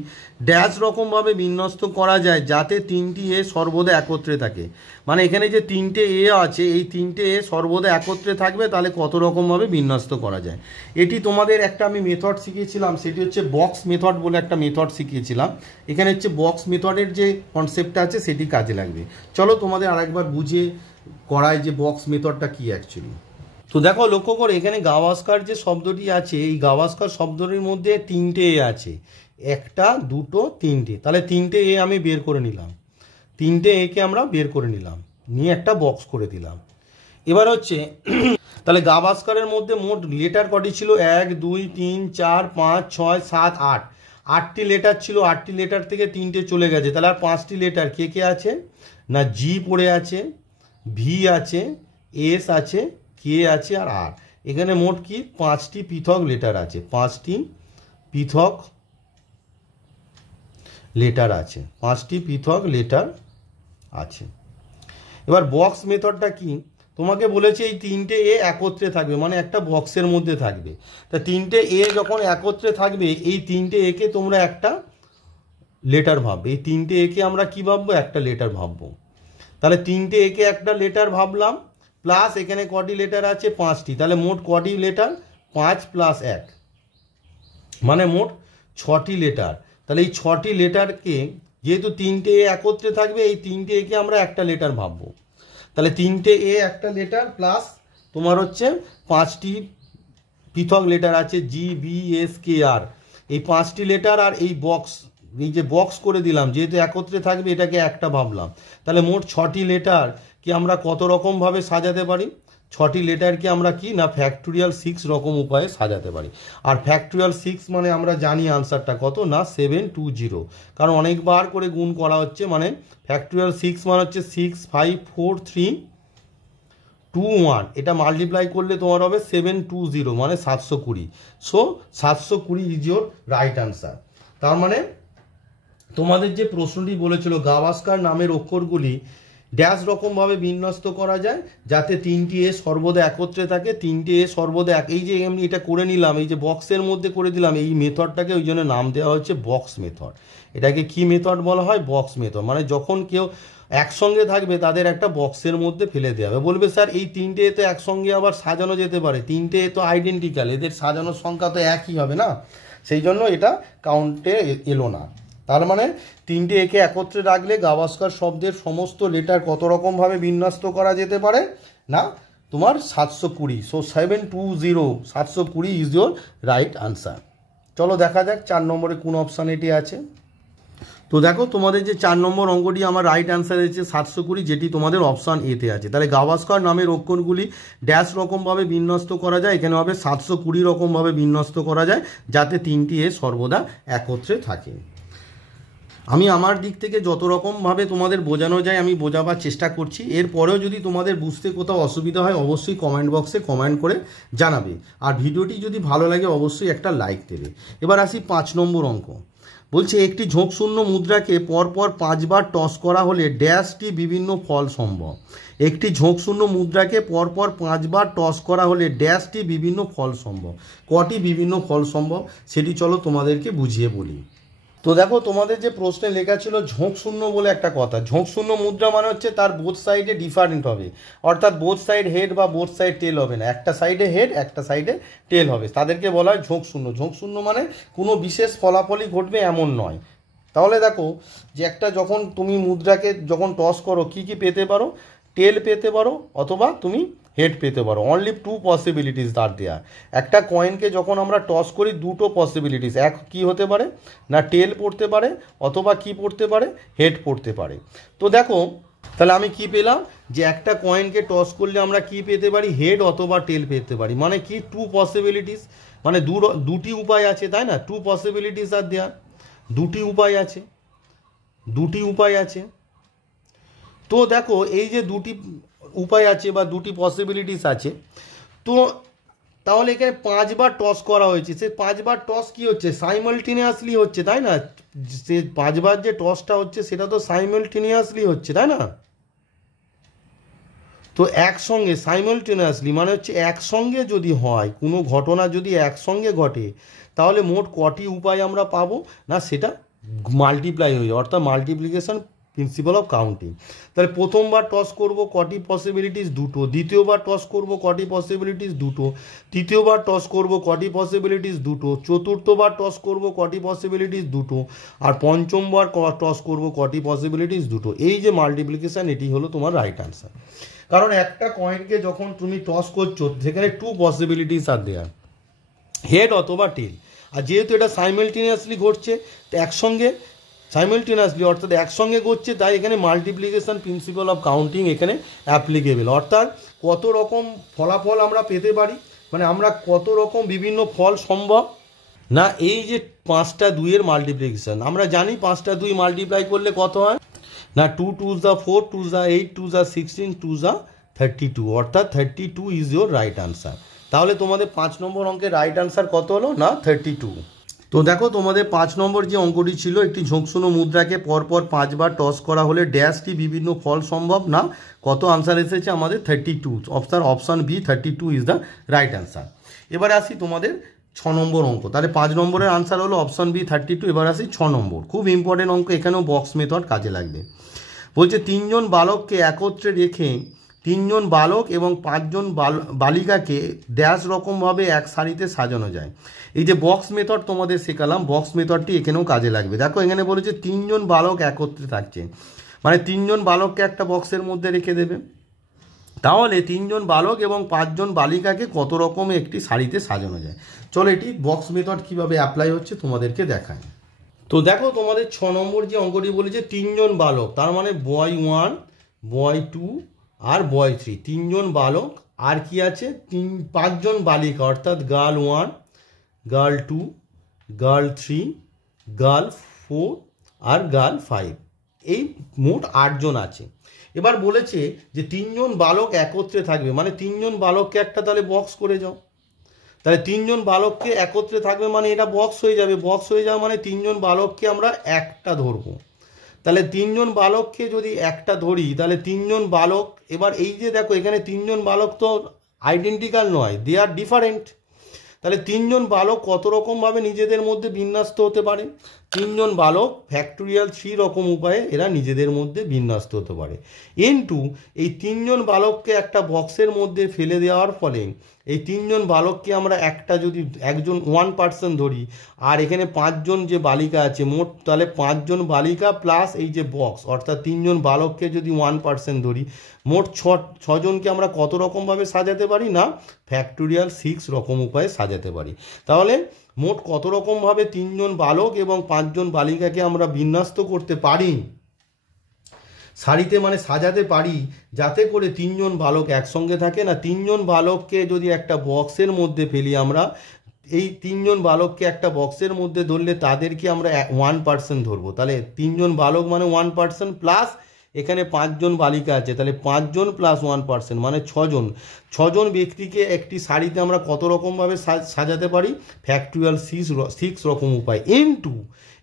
ড্যাশ রকমভাবে বিন্যস্ত করা যায় যাতে 3টি এ সর্বদা একত্রে থাকে। মানে এখানে যে 3টে এ আছে এই 3টে এ সর্বদা একত্রে থাকবে, তাহলে কত রকমভাবে বিন্যস্ত করা যায়। এটি তোমাদের একটা আমি মেথড শিখিয়েছিলাম, সেটি হচ্ছে বক্স মেথড বলে একটা মেথড শিখিয়েছিলাম। এখানে হচ্ছে বক্স মেথডের যে কনসেপ্টটা আছে সেটি কাজে লাগবে। চলো তোমাদের আরেকবার বুঝিয়ে করায় যে বক্স মেথডটা কী অ্যাকচুয়ালি। তো দেখো লক্ষ্য করে এখানে গাভাস্কার যে শব্দটি আছে এই গাভাস্কার শব্দটির মধ্যে 3টে এ আছে, 1 2 3টে। তাহলে 3টে এ আমি বের করে নিলাম, 3টে একে আমরা বের করে নিলাম, নিয়ে একটা বক্স করে দিলাম। এবার হচ্ছে তাহলে গাভাস্কারের মধ্যে মোট লেটার কটি ছিল? 1 2 3 4 5 6 7 8। 8টি লেটার ছিল, 8টি লেটার থেকে 3টে চলে গেছে। তাহলে আর 5টি লেটার কে কে আছে? না জি পড়ে আছে, ভি আছে, এস আছে, কে আছে আর আর। এখানে মোট কি 5টি পৃথক লেটার আছে, 5টি পৃথক লেটার আছে, 5টি পৃথক লেটার আছে। এবার বক্স মেথডটা কি? তোমাকে বলেছে এই 3টে এ একত্রে থাকবে, মানে একটা বক্সের মধ্যে থাকবে। তা 3টে এ যখন একত্রে থাকবে এই 3টে একে তোমরা একটা লেটার ভাববে। এই 3টে একে আমরা কি ভাববো? একটা লেটার ভাববো। তাহলে 3টে একে একটা লেটার ভাবলাম, প্লাস এখানে কটি লেটার আছে? 5টি। তাহলে মোট কটি লেটার? 5 + 1, মানে মোট 6টি লেটার। তাহলে এই 6টি লেটারকে যেহেতু 3টে এ একত্রে থাকবে এই 3টে একে আমরা একটা লেটার ভাববো। তাহলে 3টে এ একটা লেটার প্লাস তোমার হচ্ছে 5টি পৃথক লেটার আছে GBSKR, এই 5টি লেটার আর এই বক্স, এই যে বক্স করে দিলাম যেহেতু একত্রে থাকবে এটাকে একটা ভাবলাম। তাহলে মোট 6টি লেটার কি আমরা কত রকমভাবে সাজাতে পারি? 6টি লেটারকে আমরা কি না ফ্যাক্টোরিয়াল 6 রকম উপায়ে সাজাতে পারি। আর ফ্যাক্টোরিয়াল 6 মানে আমরা জানি আনসারটা কত? না 720, কারণ অনেকবার করে গুণ করা হচ্ছে। মানে ফ্যাক্টোরিয়াল 6 মানে হচ্ছে 6 5 4 3 2 1, এটা মাল্টিপ্লাই করলে তোমার হবে 720, মানে 720। So 720 is your right answer. তার মানে তোমাদের যে প্রশ্নটি বলেছিল গাভাস্কার নামের অক্ষরগুলি ড্যাশ রকমভাবে বিন্যস্ত করা যায় যাতে 3টি এ সর্বদা একত্রে থাকে, 3টে এ সর্বদা এই যে এমনি এটা করে নিলাম, এই যে বক্সের মধ্যে করে দিলাম, এই মেথডটাকে ওই জন্য নাম দেওয়া হচ্ছে বক্স মেথড। এটাকে কি মেথড বলা হয়? Box method. মানে যখন কেউ একসঙ্গে থাকবে তাদের একটা বক্সের মধ্যে ফেলে দেওয়া হবে। বলবে স্যার এই 3টে এ তো একসঙ্গে আবার সাজানো যেতে পারে, 3টে এ তো আইডেন্টিক্যাল, এদের সাজানোর সংখ্যা তো একই হবে না, সেই জন্য এটা কাউন্টে এলো না। তার মানে 3টে একে একত্রে রাখলে গাভাস্কার শব্দের সমস্ত লেটার কত রকমভাবে বিন্যস্ত করা যেতে পারে? না তোমার 720। So 720 is your right answer. চলো দেখা যাক 4 নম্বরে কোন অপশান এটি আছে। তো দেখো তোমাদের যে 4 নম্বর অঙ্কটি আমার রাইট অ্যান্সার হয়েছে 720, যেটি তোমাদের অপশান এতে আছে। তাহলে গাভাস্কার নামের অক্ষরগুলি ড্যাশ রকমভাবে বিন্যস্ত করা যায়, এখানে হবে 720 রকমভাবে বিন্যস্ত করা যায়, যাতে 3টি এ সর্বদা একত্রে থাকে। আমি আমার দিক থেকে যত রকমভাবে তোমাদের বোঝানো যায় আমি বোঝাবার চেষ্টা করছি। এরপরেও যদি তোমাদের বুঝতে কোথাও অসুবিধা হয় অবশ্যই কমেন্ট বক্সে কমেন্ট করে জানাবে, আর ভিডিওটি যদি ভালো লাগে অবশ্যই একটা লাইক দেবে। এবার আসি 5 নম্বর অঙ্ক। বলছে একটি ঝোঁকশূন্য মুদ্রাকে পরপর 5 বার টস করা হলে ড্যাশটি বিভিন্ন ফল সম্ভব। একটি ঝোঁকশূন্য মুদ্রাকে পরপর 5 বার টস করা হলে ড্যাশটি বিভিন্ন ফল সম্ভব। কটি বিভিন্ন ফল সম্ভব সেটি চলো তোমাদেরকে বুঝিয়ে বলি। তো দেখো তোমাদের যে প্রশ্নে লেখা ছিল ঝোঁকশূন্য বলে একটা কথা। ঝোঁকশূন্য মুদ্রা মানে হচ্ছে তার বোথ সাইডে ডিফারেন্ট হবে, অর্থাৎ বোথ সাইড হেড বা বোথ সাইড টেল হবে না, একটা সাইডে হেড একটা সাইডে টেল হবে, তাদেরকে বলা হয় ঝোঁকশূন্য। ঝোঁকশূন্য মানে কোনো বিশেষ ফলাফলই ঘটবে এমন নয়। তাহলে দেখো যে একটা যখন তুমি মুদ্রাকে যখন টস করো কি কি পেতে পারো, টেল পেতে পারো অথবা তুমি হেড পেতে পারো। অনলি 2 পসিবিলিটিস তার দেয়া। একটা কয়েনকে যখন আমরা টস করি দুটো পসিবিলিটিস, এক কি হতে পারে না টেল পড়তে পারে অথবা কি পড়তে পারে হেড পড়তে পারে। তো দেখো তাহলে আমি কি পেলাম যে একটা কয়েনকে টস করলে আমরা কি পেতে পারি, হেড অথবা টেল পেতে পারি। মানে কি 2 পসিবিলিটিস, মানে দুটি উপায় আছে, তাই না? 2 পসিবিলিটিস আর দেয়া, দুটি উপায় আছে, দুটি উপায় আছে। তো দেখো এই যে দুটি উপায় আছে বা দুটি পসিবিলিটিস আছে, তো তাহলে এখানে 5 বার টস করা হয়েছে। সে 5 বার টস কি হচ্ছে, সাইমালটেনিয়াসলি হচ্ছে, তাই না? সে 5 বার যে টসটা হচ্ছে সেটা তো সাইমালটেনিয়াসলি হচ্ছে, তাই না? তো একসঙ্গে সাইমালটেনিয়াসলি মানে হচ্ছে একসঙ্গে যদি হয় কোনো ঘটনা, যদি একসঙ্গে ঘটে তাহলে মোট কটি উপায় আমরা পাবো না, সেটা মাল্টিপ্লাই হয়ে যায়, অর্থাৎ মাল্টিপ্লিকেশন প্রিন্সিপাল অফ কাউন্টিং। তাহলে প্রথমবার টস করব কটি পসিবিলিটিস, দুটো। দ্বিতীয়বার টস করব কটি পসিবিলিটিস, দুটো। তৃতীয়বার টস করব কটি পসিবিলিটিস, দুটো। চতুর্থবার টস করব কটি পসিবিলিটিস, দুটো। আর পঞ্চমবার টস করব কটি পসিবিলিটিস, দুটো। এই যে মাল্টিপ্লিকেশন, এটি হলো তোমার রাইট আনসার। কারণ একটা কয়েনকে যখন তুমি টস করছো সেখানে 2 পসিবিলিটিস আর দেয়া, হেড অথবা টেল। আর যেহেতু এটা সাইমালটেনিয়াসলি ঘটছে, তো একসঙ্গে সাইমালটেনিয়াসলি অর্থাৎ একসঙ্গে ঘটছে, তাই এখানে মাল্টিপ্লিকেশন প্রিন্সিপাল অফ কাউন্টিং এখানে অ্যাপ্লিকেবল। অর্থাৎ কত রকম ফলাফল আমরা পেতে পারি, মানে আমরা কত রকম বিভিন্ন ফল সম্ভব না, এই যে 5টা 2-এর মাল্টিপ্লিকেশন। আমরা জানি 5টা 2 মাল্টিপ্লাই করলে কত হয় না, 2 2s the 4, 2s the 8, 2s the 16, 2s the 32, অর্থাৎ 32 ইজ ইয়োর রাইট আনসার। তাহলে তোমাদের 5 নম্বর অঙ্কের রাইট আনসার কত হলো না 32। তো দেখো তোমাদের 5 নম্বর যে অঙ্কটি ছিল, একটি ঝোঁকশূন্য মুদ্রাকে পরপর 5 বার টস করা হলে ড্যাশটি বিভিন্ন ফল সম্ভব না, কত আনসার এসেছে আমাদের 32। Option B 32 is the right answer. এবারে আসি তোমাদের 6 নম্বর অঙ্ক। তাহলে 5 নম্বরের আনসার হলো অপশান বি 32। এবার আসি 6 নম্বর, খুব ইম্পর্টেন্ট অঙ্ক, এখানেও বক্স মেথড কাজে লাগবে। বলছে 3 জন বালককে একত্রে রেখে 3 জন বালক এবং 5 জন বালিকাকে ড্যাশ রকমভাবে এক সারিতে সাজানো যায়। এই যে বক্স মেথড তোমাদের শেখালাম, বক্স মেথডটি এখানেও কাজে লাগবে। দেখো এখানে বলেছে 3 জন বালক একত্রে থাকছে, মানে 3 জন বালককে একটা বক্সের মধ্যে রেখে দেবে। তাহলে 3 জন বালক এবং 5 জন বালিকাকে কত রকমের একটি সারিতে সাজানো যায়। চলো এটি বক্স মেথড কিভাবে অ্যাপ্লাই হচ্ছে তোমাদেরকে দেখায়। তো দেখো তোমাদের 6 নম্বর যে অঙ্কটি বলেছে 3 জন বালক, তার মানে বয় 1, বয় 2 আর বয় 3, 3 জন বালক। আর কি আছে 5 জন বালিকা, অর্থাৎ গার্ল 1, গার্ল 2, গার্ল 3, গার্ল 4 আর গার্ল 5, এই মোট 8 জন আছে। এবার বলেছে যে 3 জন বালক একত্রে থাকবে, মানে 3 জন বালককে একটা তাহলে বক্স করে যাও। তাহলে 3 জন বালককে একত্রে থাকবে মানে এটা বক্স হয়ে যাবে। বক্স হয়ে যাওয়া মানে 3 জন বালককে আমরা একটা ধরবো। তাহলে 3 জন বালককে যদি একটা ধরি তাহলে 3 জন বালক, এবার এই যে দেখো এখানে 3 জন বালক তো আইডেন্টিক্যাল নয়, দে আর ডিফারেন্ট। তাহলে 3 জন বালক কত রকমভাবে নিজেদের মধ্যে বিন্যস্ত হতে পারে, 3 জন বালক ফ্যাক্টোরিয়াল 3 রকম উপায়ে এরা নিজেদের মধ্যে বিন্যস্ত হতে পারে। ইনটু এই 3 জন বালককে একটা বক্সের মধ্যে ফেলে দেওয়ার ফলে এই 3 জন বালককে আমরা একটা যদি একজন 1 পার্সন ধরি, আর এখানে 5 জন যে বালিকা আছে মোট, তাহলে 5 জন বালিকা প্লাস এই যে বক্স, অর্থাৎ 3 জন বালককে যদি 1 পার্সন ধরি, মোট 6 জনকে আমরা কত রকমভাবে সাজাতে পারি না ফ্যাক্টোরিয়াল 6 রকম উপায়ে সাজাতে পারি। তাহলে মোট কত রকমভাবে 3 জন বালক এবং 5 জন বালিকাকে আমরা বিন্যস্ত করতে পারি, সারিতে মানে সাজাতে পারি, যাতে করে 3 জন বালক একসঙ্গে থাকে না। 3 জন বালককে যদি একটা বক্সের মধ্যে ফেলি আমরা, এই 3 জন বালককে একটা বক্সের মধ্যে ধরলে তাদেরকে আমরা 1% ধরবো, তাহলে 3 জন বালক মানে 1% প্লাস এখানে 5 জন বালিকা আছে, তাহলে 5 জন প্লাস 1% মানে 6 জন। 6 জন ব্যক্তিকে একটি শাড়িতে আমরা কত রকমভাবে সাজাতে পারি, ফ্যাক্টরিয়াল 6 রকম উপায়। ইনটু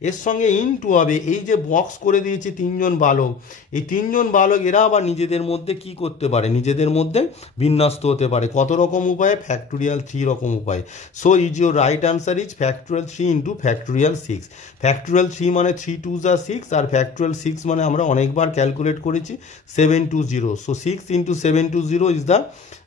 এর সঙ্গে ইনটু হবে এই যে বক্স করে দিয়েছে 3 জন বালক, এই 3 জন বালক এরা আবার নিজেদের মধ্যে কি করতে পারে, নিজেদের মধ্যে বিন্যস্ত হতে পারে কত রকম উপায়ে, ফ্যাক্টরিয়াল 3 রকম উপায়। So is your right answer is factorial 3 into factorial 6। Factorial 3 মানে 3 2 যা 6, আর ফ্যাক্টরিয়াল 6 মানে আমরা অনেকবার ক্যালকুলেট করেছি 720। So 6 into 720 is the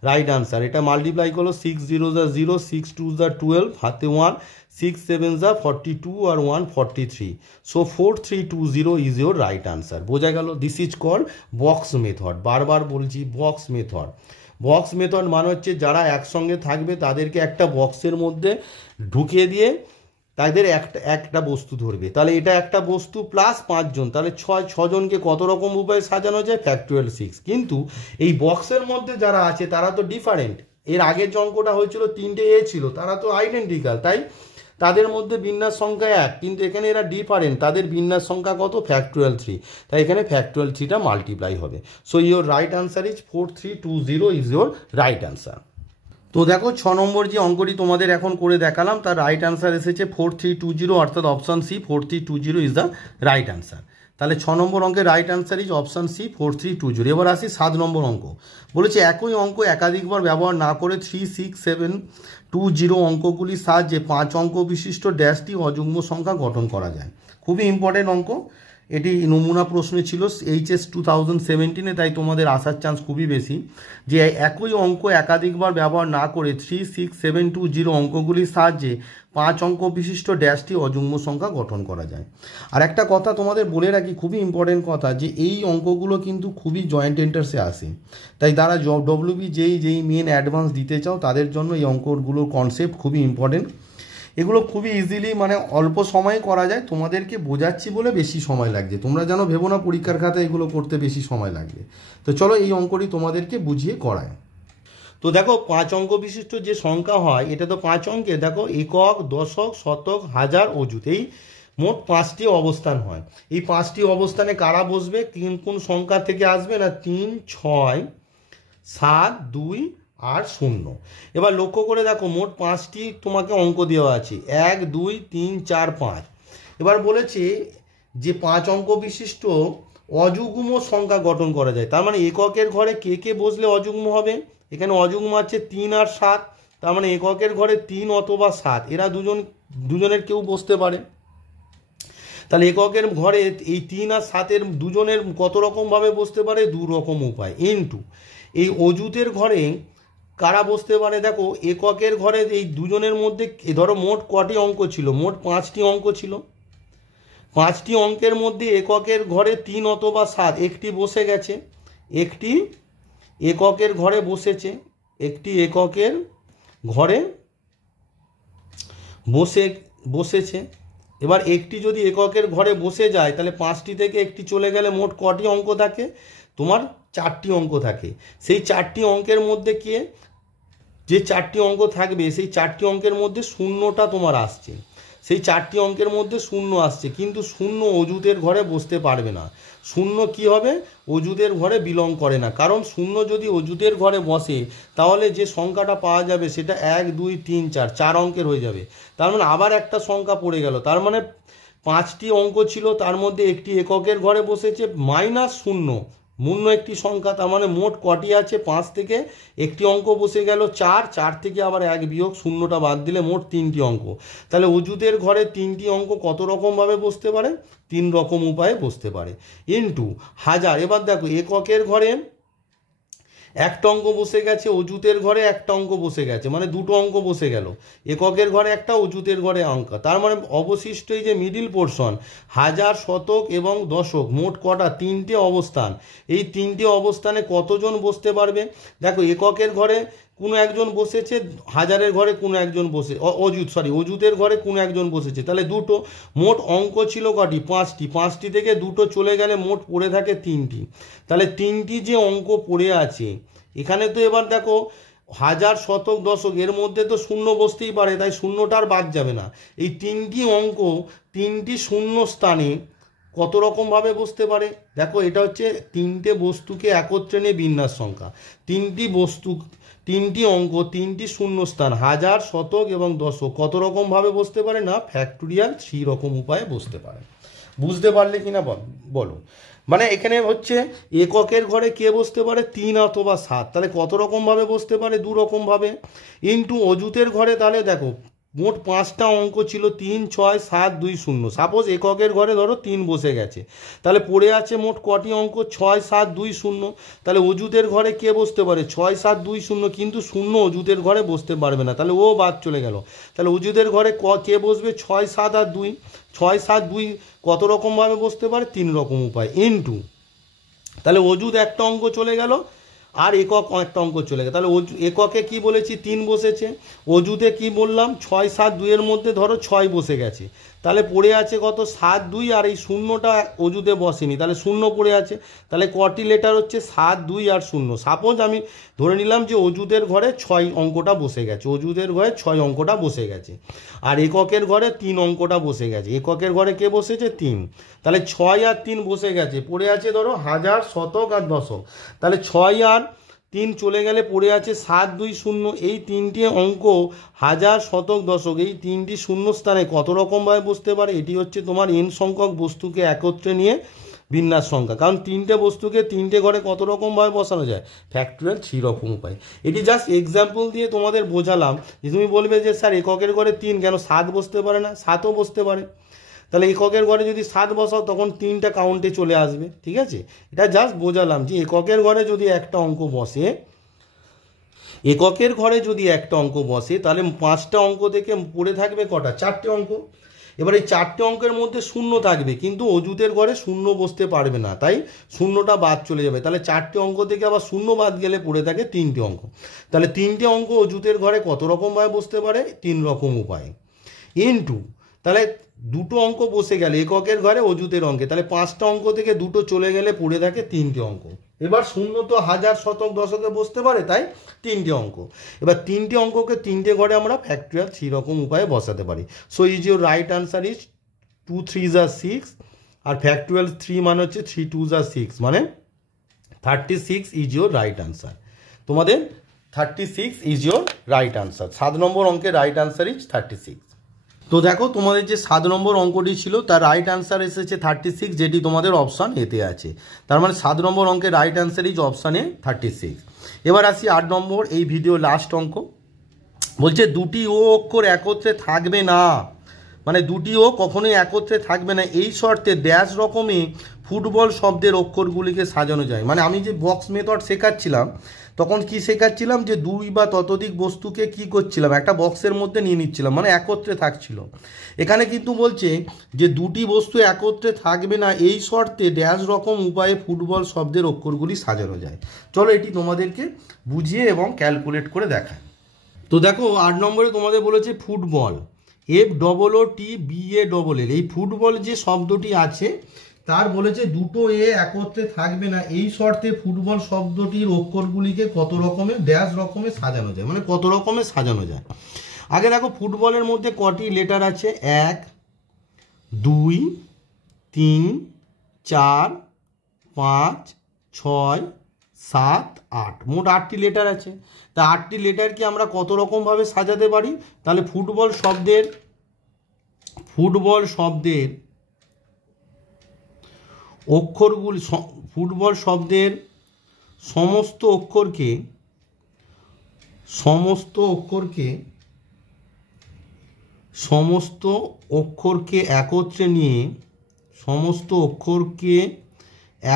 right answer. এটা মাল্টিপ্লাই করলো 6 0 যা 0, 6 2 যা 12, হাতে 1, 6 7 যা 42 আর 1 43। So 4320 is your right answer. বোঝা গেল? This is called box method. বারবার বলছি বক্স মেথড। বক্স মেথড মানে হচ্ছে যারা একসঙ্গে থাকবে তাদেরকে একটা বক্সের মধ্যে ঢুকিয়ে দিয়ে তাদের একটা বস্তু ধরবে, তাহলে এটা একটা বস্তু প্লাস 5 জন, তাহলে 6 জনকে কত রকম উপায়ে সাজানো যায়, ফ্যাক্টরিয়াল 6। কিন্তু এই বক্সের মধ্যে যারা আছে তারা তো ডিফারেন্ট। এর আগের যে অঙ্কটা হয়েছিল 3টে এ ছিল, তারা তো আইডেন্টিক্যাল, তাই তাদের মধ্যে বিন্যাস সংখ্যা 1, কিন্তু এখানে এরা ডিফারেন্ট, তাদের বিন্যাস সংখ্যা কত, ফ্যাক্টরিয়াল 3, তাই এখানে ফ্যাক্টরিয়াল 3টা মাল্টিপ্লাই হবে। So your right answer is 4320 is your right answer. তো দেখো 6 নম্বর যে অঙ্কটি তোমাদের এখন করে দেখালাম তার রাইট আনসার এসেছে 4320, অর্থাৎ option C 4320 is the right answer. তাহলে 6 নম্বর অঙ্কের right answer is option C 4320। এবার আসি 7 নম্বর অঙ্ক। বলেছে একই অঙ্ক একাধিকবার ব্যবহার না করে 36720 অঙ্কগুলির সাহায্যে 5 অঙ্ক বিশিষ্ট ড্যাশটি অযুগ্ম সংখ্যা গঠন করা যায়। খুবই ইম্পর্টেন্ট অঙ্ক, এটি নমুনা প্রশ্নে ছিল HS 2017-এ, তাই তোমাদের আসার চান্স খুবই বেশি। যে একই অঙ্ক একাধিকবার ব্যবহার না করে 36720 অঙ্কগুলির সাহায্যে 5 অঙ্ক বিশিষ্ট ড্যাশটি অযুগ্ম সংখ্যা গঠন করা যায়। আর একটা কথা তোমাদের বলে রাখি, খুবই ইম্পর্টেন্ট কথা, যে এই অঙ্কগুলো কিন্তু খুবই জয়েন্ট এন্ট্রান্সে আসে, তাই যারা ডব্লিউবি যেই মেন অ্যাডভান্স দিতে চাও তাদের জন্য এই অঙ্কগুলোর কনসেপ্ট খুবই ইম্পর্টেন্ট। এগুলো খুবই ইজিলি মানে অল্প সময়ে করা যায়, তোমাদেরকে বোঝাচ্ছি বলে বেশি সময় লাগছে, তোমরা যেন ভেবো না পরীক্ষার খাতায় এগুলো করতে বেশি সময় লাগবে। তো চলো এই অঙ্কটি তোমাদেরকে বুঝিয়ে করায়। তো দেখো 5 অঙ্ক বিশিষ্ট যে সংখ্যা হয় এটা তো 5 অঙ্কে, দেখো একক, দশক, শতক, হাজার, অযুত, এই মোট 5টি অবস্থান হয়। এই 5টি অবস্থানে কারা বসবে, কোন সংখ্যা থেকে আসবে না, 3 6 7 2 আর 0। এবার লক্ষ্য করে দেখো মোট 5টি তোমাকে অঙ্ক দেওয়া আছে, 1 2 3 4 5। এবার বলেছে যে 5 অঙ্ক বিশিষ্ট অযুগ্ম সংখ্যা গঠন করা যায়, তার মানে এককের ঘরে কে কে বসলে অযুগ্ম হবে, এখানে অযুগ্ম আছে 3 আর 7, তার মানে এককের ঘরে 3 অথবা 7, এরা দুজনের কেউ বসতে পারে। তাহলে এককের ঘরে এই 3 আর 7-এর দুজনের কত রকমভাবে বসতে পারে, 2 রকম উপায়। ইনটু এই অযুতের ঘরে কারা বসতে পারে, দেখো এককের ঘরে এই দুজনের মধ্যে ধরো মোট কটি অঙ্ক ছিল, মোট 5টি অঙ্ক ছিল। 5টি অঙ্কের মধ্যে এককের ঘরে 3 অথবা 7 একটি বসে গেছে, একটি এককের ঘরে বসেছে, একটি এককের ঘরে বসেছে। এবার একটি যদি এককের ঘরে বসে যায় তাহলে 5টি থেকে একটি চলে গেলে মোট কটি অঙ্ক থাকে, তোমার 4টি অঙ্ক থাকে। সেই 4টি অঙ্কের মধ্যে যে 4টি অঙ্ক থাকবে সেই 4টি অঙ্কের মধ্যে শূন্যটা তোমার আসছে, সেই 4টি অঙ্কের মধ্যে শূন্য আসছে, কিন্তু শূন্য অযুতের ঘরে বসতে পারবে না। শূন্য কি হবে, অযুতের ঘরে বিলং করে না, কারণ শূন্য যদি অযুতের ঘরে বসে তাহলে যে সংখ্যাটা পাওয়া যাবে সেটা 1 2 3 4 অঙ্কের হয়ে যাবে। তার মানে আবার একটা সংখ্যা পড়ে গেল, তার মানে 5টি অঙ্ক ছিল তার মধ্যে একটি এককের ঘরে বসেছে মাইনাস শূন্য, মূন্য একটি সংখ্যা, তার মানে মোট কটি আছে, 5 থেকে একটি অঙ্ক বসে গেল 4 থেকে আবার 1 বিয়োগ শূন্যটা বাদ দিলে মোট 3টি অঙ্ক। তাহলে অযুতের ঘরে 3টি অঙ্ক কত রকমভাবে বসতে পারে, 3 রকম উপায়ে বসতে পারে। ইনটু হাজার। এবার দেখো এককের ঘরে একটা অঙ্ক বসে গেছে, অযুতের ঘরে একটা অঙ্ক বসে গেছে, মানে 2টো অঙ্ক বসে গেল, এককের ঘরে একটা, অযুতের ঘরে অঙ্ক, তার মানে অবশিষ্ট এই যে মিডিল পোর্শন হাজার, শতক এবং দশক, মোট কটা, 3টে অবস্থান। এই 3টে অবস্থানে কতজন বসতে পারবে, দেখো এককের ঘরে কোনো একজন বসেছে, হাজারের ঘরে কোনো একজন বসে অযুতের ঘরে কোনো একজন বসেছে, তাহলে দুটো। মোট অঙ্ক ছিল কটি? 5টি। 5টি থেকে দুটো চলে গেলে মোট পড়ে থাকে 3টি। তাহলে 3টি যে অঙ্ক পড়ে আছে এখানে, তো এবার দেখো হাজার, শতক, দশক এর মধ্যে তো শূন্য বসতেই পারে, তাই শূন্যটা আর বাদ যাবে না। এই 3টি অঙ্ক 3টি শূন্য স্থানে কত রকমভাবে বসতে পারে? দেখো এটা হচ্ছে 3টে বস্তুকে একত্রে নিয়ে বিন্যাস সংখ্যা। 3টি অঙ্ক 3টি শূন্যস্থান, হাজার, শতক এবং দশক কত রকমভাবে বসতে পারে? না ফ্যাক্টোরিয়াল 3 রকম উপায়ে বসতে পারে। বুঝতে পারলে কিনা বলো। মানে এখানে হচ্ছে এককের ঘরে কে বসতে পারে? 3 অথবা 7। তাহলে কত রকমভাবে বসতে পারে? 2 রকমভাবে। ইন্টু অযুতের ঘরে, তাহলে দেখো মোট 5টা অঙ্ক ছিল, 3, 6, 7, 2, 0। সাপোজ এককের ঘরে ধরো 3 বসে গেছে, তাহলে পড়ে আছে মোট কটি অঙ্ক? 6, 7, 2, 0। তাহলে অযুতের ঘরে কে বসতে পারে? 6, 7, 2, 0, কিন্তু 0 অযুতের ঘরে বসতে পারবে না, তাহলে ও বাদ চলে গেল। তাহলে অযুতের ঘরে কে বসবে? 6, 7 আর 2। 6, 7, 2 কত রকমভাবে বসতে পারে? 3 রকম উপায়। ইন্টু, তাহলে অযুত একটা অঙ্ক চলে গেল আর একক একটা অঙ্ক চলে গেল। তাহলে এককে কি বলেছি? 3 বসেছে। অযুতে কি বললাম? 6, 7, 2 এর মধ্যে ধরো 6 বসে গেছে, তাহলে পড়ে আছে কত? 7, 2, আর এই শূন্যটা অযুতে বসেনি, তাহলে 0 পড়ে আছে। তাহলে কটি লেটার হচ্ছে? 7, 2 আর 0। সাপোজ আমি ধরে নিলাম যে অযুতের ঘরে 6 অঙ্কটা বসে গেছে, অযুতের ঘরে 6 অঙ্কটা বসে গেছে, আর এককের ঘরে 3 অঙ্কটা বসে গেছে। এককের ঘরে কে বসেছে? 3। তাহলে 6 আর 3 বসে গেছে, পড়ে আছে ধরো হাজার, শতক আর দশক। তাহলে 6 আর 3 চলে গেলে পড়ে আছে 7, 2, 0। এই 3টি অঙ্ক হাজার, শতক, দশক এই 3টি শূন্য স্থানে কত রকমভাবে বসতে পারে? এটি হচ্ছে তোমার n সংখ্যক বস্তুকে একত্রে নিয়ে বিন্যাস সংখ্যা। কারণ 3টে বস্তুকে 3টে ঘরে কত রকমভাবে বসানো যায়? ফ্যাক্টোরিয়াল 3 রকম উপায়। এটি জাস্ট এক্সাম্পল দিয়ে তোমাদের বোঝালাম যে তুমি বলবে যে স্যার এককের ঘরে 3 কেন 7 বসতে পারে না? 7ও বসতে পারে। তাহলে এককের ঘরে যদি 7 বসাও তখন 3টা কাউন্টে চলে আসবে, ঠিক আছে? এটা জাস্ট বোঝালাম যে এককের ঘরে যদি একটা অঙ্ক বসে, এককের ঘরে যদি একটা অঙ্ক বসে তাহলে 5টা অঙ্ক থেকে পড়ে থাকবে কটা? 4টে অঙ্ক। এবার এই 4টে অঙ্কের মধ্যে শূন্য থাকবে, কিন্তু অযুতের ঘরে শূন্য বসতে পারবে না, তাই শূন্যটা বাদ চলে যাবে। তাহলে 4টে অঙ্ক থেকে আবার শূন্য বাদ গেলে পড়ে থাকে 3টে অঙ্ক। তাহলে 3টে অঙ্ক অযুতের ঘরে কত রকমভাবে বসতে পারে? 3 রকম উপায়। ইনটু, তাহলে দুটো অঙ্ক বসে গেলে এককের ঘরে অযুতের অঙ্কে, তাহলে 5টা অঙ্ক থেকে দুটো চলে গেলে পড়ে থাকে 3টে অঙ্ক। এবার শূন্য তো হাজার, শতক, দশকে বসতে পারে, তাই 3টে অঙ্ক। এবার 3টে অঙ্ককে 3টে ঘরে আমরা ফ্যাক্টোরিয়াল 3 রকম উপায়ে বসাতে পারি। So is your right answer is 2 3s are 6, আর ফ্যাক্টোরিয়াল 3 মানে হচ্ছে 3 2s are 6, মানে 36 ইজ ইউর রাইট আনসার। তোমাদের 36 ইজ ইউর রাইট আনসার। 7 নম্বর অঙ্কের রাইট আনসার ইজ 36। তো দেখো তোমাদের যে 7 নম্বর অঙ্কটি ছিল তার রাইট আনসার এসেছে 36, যেটি তোমাদের অপশান এতে আছে। তার মানে 7 নম্বর অঙ্কের right answer is option A 36। এবার আসি 8 নম্বর, এই ভিডিও লাস্ট অঙ্ক। বলছে দুটি ও অক্ষর একত্রে থাকবে না, মানে দুটি ও কখনোই একত্রে থাকবে না, এই শর্তে ড্যাশ রকমে ফুটবল শব্দের অক্ষরগুলিকে সাজানো যায়। মানে আমি যে বক্স মেথড শেখাচ্ছিলাম তখন কি শেখাচ্ছিলাম? যে 2 বা ততোধিক বস্তুকে কি করছিলাম? একটা বক্সের মধ্যে নিয়ে নিচ্ছিলাম, মানে একত্রে থাকছিল। এখানে কিন্তু বলছে যে দুটি বস্তু একত্রে থাকবে না, এই শর্তে ড্যাশ রকম উপায়ে ফুটবল শব্দের অক্ষরগুলি সাজানো যায়। চলো এটি তোমাদেরকে বুঝিয়ে এবং ক্যালকুলেট করে দেখায়। তো দেখো 8 নম্বরে তোমাদের বলেছে ফুটবল, FOOTBALL। এই ফুটবল যে শব্দটি আছে তার বলেছে দুটো এ একত্রে থাকবে না, এই শর্তে ফুটবল শব্দটির অক্ষরগুলিকে কত রকমের ড্যাশ রকমে সাজানো যায়, মানে কত রকমের সাজানো যায়। আগে দেখো ফুটবলের মধ্যে কটি লেটার আছে? 1 2 3 4 5 6 7 8, মোট 8টি লেটার আছে। তা 8টি লেটারকে আমরা কত রকমভাবে সাজাতে পারি? তাহলে ফুটবল শব্দের অক্ষরগুলি, ফুটবল শব্দের সমস্ত অক্ষরকে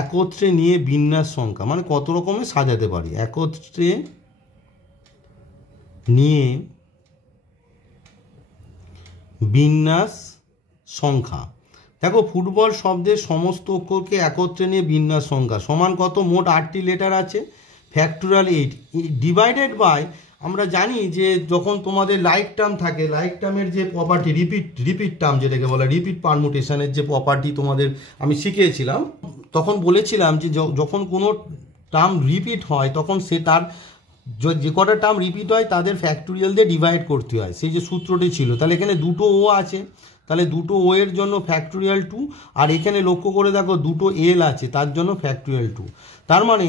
একত্রে নিয়ে বিন্যাস সংখ্যা, মানে কত রকমের সাজাতে পারি? একত্রে নিয়ে বিন্যাস সংখ্যা। দেখো ফুটবল শব্দের সমস্ত অক্ষরকে একত্রে নিয়ে বিন্যাস সংখ্যা সমান কত? মোট 8টি লেটার আছে, ফ্যাক্টোরিয়াল 8 ডিভাইডেড বাই আমরা জানি যে যখন তোমাদের লাইক টার্ম থাকে, লাইক টার্মের যে প্রপার্টি, রিপিট টার্ম যেটাকে বলে, রিপিট পারমুটেশনের যে প্রপার্টি তোমাদের আমি শিখিয়েছিলাম, তখন বলেছিলাম যে যখন কোনো টার্ম রিপিট হয় তখন সে তার যে কটা টার্ম রিপিট হয় তাদের ফ্যাক্টোরিয়াল দিয়ে ডিভাইড করতে হয়, সেই যে সূত্রটি ছিল। তাহলে এখানে দুটো ও আছে, তাহলে দুটো ও এর জন্য ফ্যাক্টোরিয়াল 2, আর এখানে লক্ষ্য করে দেখো দুটো এল আছে, তার জন্য ফ্যাক্টোরিয়াল 2। তার মানে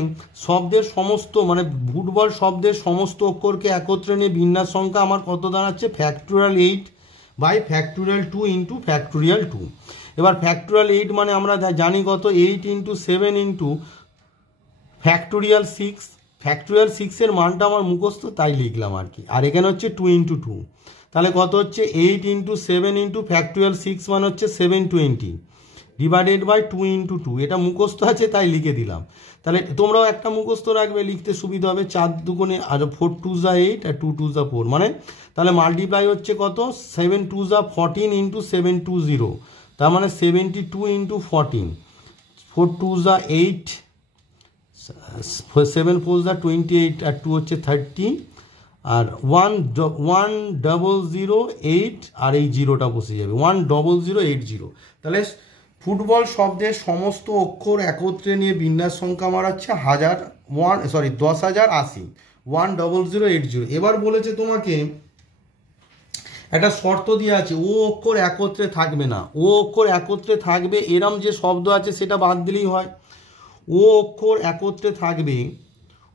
শব্দের সমস্ত, মানে ফুটবল শব্দের সমস্ত অক্ষরকে একত্রে নিয়ে বিন্যাস সংখ্যা আমার কত দাঁড়াচ্ছে, factorial 8 by factorial 2 into factorial 2। এবার ফ্যাক্টোরিয়াল 8 মানে আমরা জানি কত, 8 ইন্টু 7 ইন্টু ফ্যাক্টোরিয়াল 6। ফ্যাক্টোরিয়াল 6-এর মানটা আমার মুখস্থ, তাই লিখলাম আর কি। আর এখানে হচ্ছে 2 ইন্টু 2, তাহলে কত হচ্ছে 8 ইন্টু 7 ইন্টু ফ্যাক্টোরিয়াল 6 মানে হচ্ছে 720 ডিভাইডেড বাই 2 ইন্টু 2। এটা মুখস্থ আছে তাই লিখে দিলাম। তাহলে তোমরাও একটা মুখস্থ রাখবে, লিখতে সুবিধা হবে। 4 দুগুণে আর 4 2 যা 8 আর 2 2 যা 4, মানে তাহলে মাল্টিপ্লাই হচ্ছে কত, 7 2 যা 14 ইন্টু 720, তার মানে 72 ইন্টু 14, 4 2 যা 8, 7 4 যা 28 আর 2 হচ্ছে 30, আর 1008 আর এই জিরোটা বসে যাবে, 1080। তাহলে ফুটবল শব্দের সমস্ত অক্ষর একত্রে নিয়ে বিন্যাস সংখ্যা আমার হচ্ছে 10,080, 1080। এবার বলেছে তোমাকে একটা শর্ত দিয়ে আছে, ও অক্ষর একত্রে থাকবে না। ও অক্ষর একত্রে থাকবে এরম যে শব্দ আছে সেটা বাদ দিলেই হয়। ও অক্ষর একত্রে থাকবে,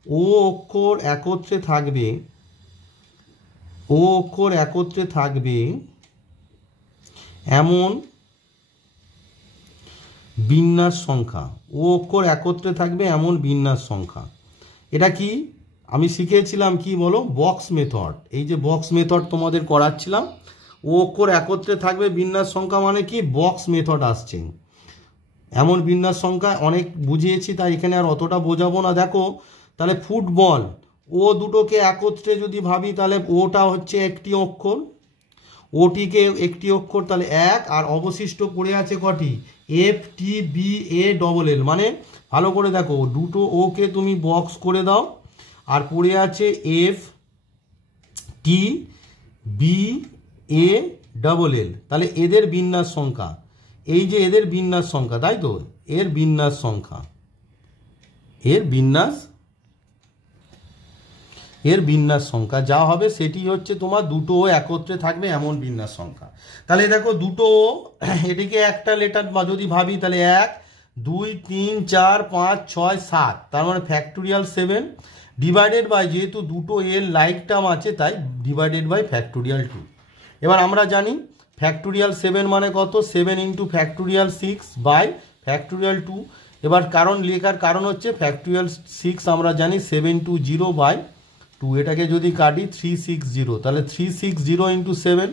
ও অক্ষর একত্রে থাকবে, ও অক্ষর একত্রে থাকবে এমন বিন্যাস সংখ্যা, ও অক্ষর একত্রে থাকবে এমন বিন্যাস সংখ্যা। এটা কি আমি শিখেছিলাম, কি বলো, বক্স মেথড। এই যে বক্স মেথড তোমাদের করাচ্ছিলাম, ও অক্ষর একত্রে থাকবে বিন্যাস সংখ্যা মানে কি, বক্স মেথড আসছে। এমন বিন্যাস সংখ্যা অনেক বুঝিয়েছি, তাই এখানে আর অতটা বোঝাবো না। দেখো তাহলে ফুটবল, ও দুটোকে একত্রে যদি ভাবি তাহলে ওটা হচ্ছে একটি অক্ষর, ওটিকে একটি অক্ষর, তাহলে এক, আর অবশিষ্ট পড়ে আছে কটি, F T B A double L. মানে ভালো করে দেখো, দুটো ওকে তুমি বক্স করে দাও, আর পড়ে আছে F T B A double L. তাহলে এদের বিন্যাস সংখ্যা, এই যে এদের বিন্যাস সংখ্যা, তাই তো, এর বিন্যাস সংখ্যা, এর বিন্যাস সংখ্যা যা হবে সেটি হচ্ছে তোমার দুটো ও একত্রে থাকবে এমন বিন্যাস সংখ্যা। তাহলে দেখো দুটো ও, এটিকে একটা লেটার বা যদি ভাবি তাহলে 1 2 3 4 5 6 7, তার মানে ফ্যাক্টোরিয়াল 7 ডিভাইডেড বাই, যেহেতু দুটো এর লাইক টার্ম আছে তাই ডিভাইডেড বাই ফ্যাক্টোরিয়াল 2। এবার আমরা জানি ফ্যাক্টোরিয়াল 7 মানে কত, 7 ইন্টু ফ্যাক্টোরিয়াল 6 বাই ফ্যাক্টোরিয়াল 2। এবার কারণ লেখার কারণ হচ্ছে ফ্যাক্টোরিয়াল 6 আমরা জানি 720 বাই 2, এটাকে যদি কাটি 360, তাহলে 360 ইন্টু 7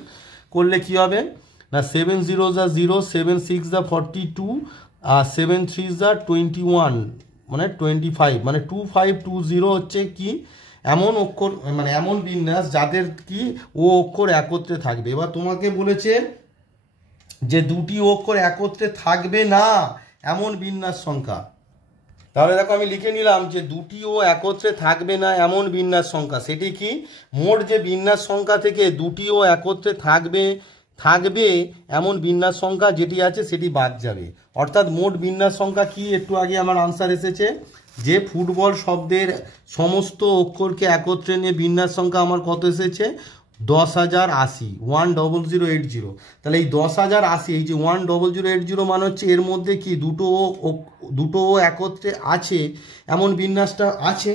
করলে কি হবে না, 7 0 যা 0, 7 6 যা 42, আর 7 3 যা 21, মানে 25, মানে 2520 হচ্ছে কি এমন অক্ষর, মানে এমন বিন্যাস যাদের কি ও অক্ষর একত্রে থাকবে। এবার তোমাকে বলেছে যে দুটি অক্ষর একত্রে থাকবে না এমন বিন্যাস সংখ্যা। তাহলে দেখো আমি লিখে নিলাম যে দুটি ও একত্রে থাকবে না এমন বিন্যাস সংখ্যা, সেটি কি, মোট যে বিন্যাস সংখ্যা থেকে দুটি ও একত্রে থাকবে এমন বিন্যাস সংখ্যা যেটি আছে সেটি বাদ যাবে। অর্থাৎ মোট বিন্যাস সংখ্যা কি, একটু আগে আমার আনসার এসেছে যে ফুটবল শব্দের সমস্ত অক্ষরকে একত্রে নিয়ে বিন্যাস সংখ্যা আমার কত এসেছে, 10,080, 1080। তাহলে এই 10,080, এই যে 1080 মানে হচ্ছে এর মধ্যে কি দুটো ও একত্রে আছে এমন বিন্যাসটা আছে,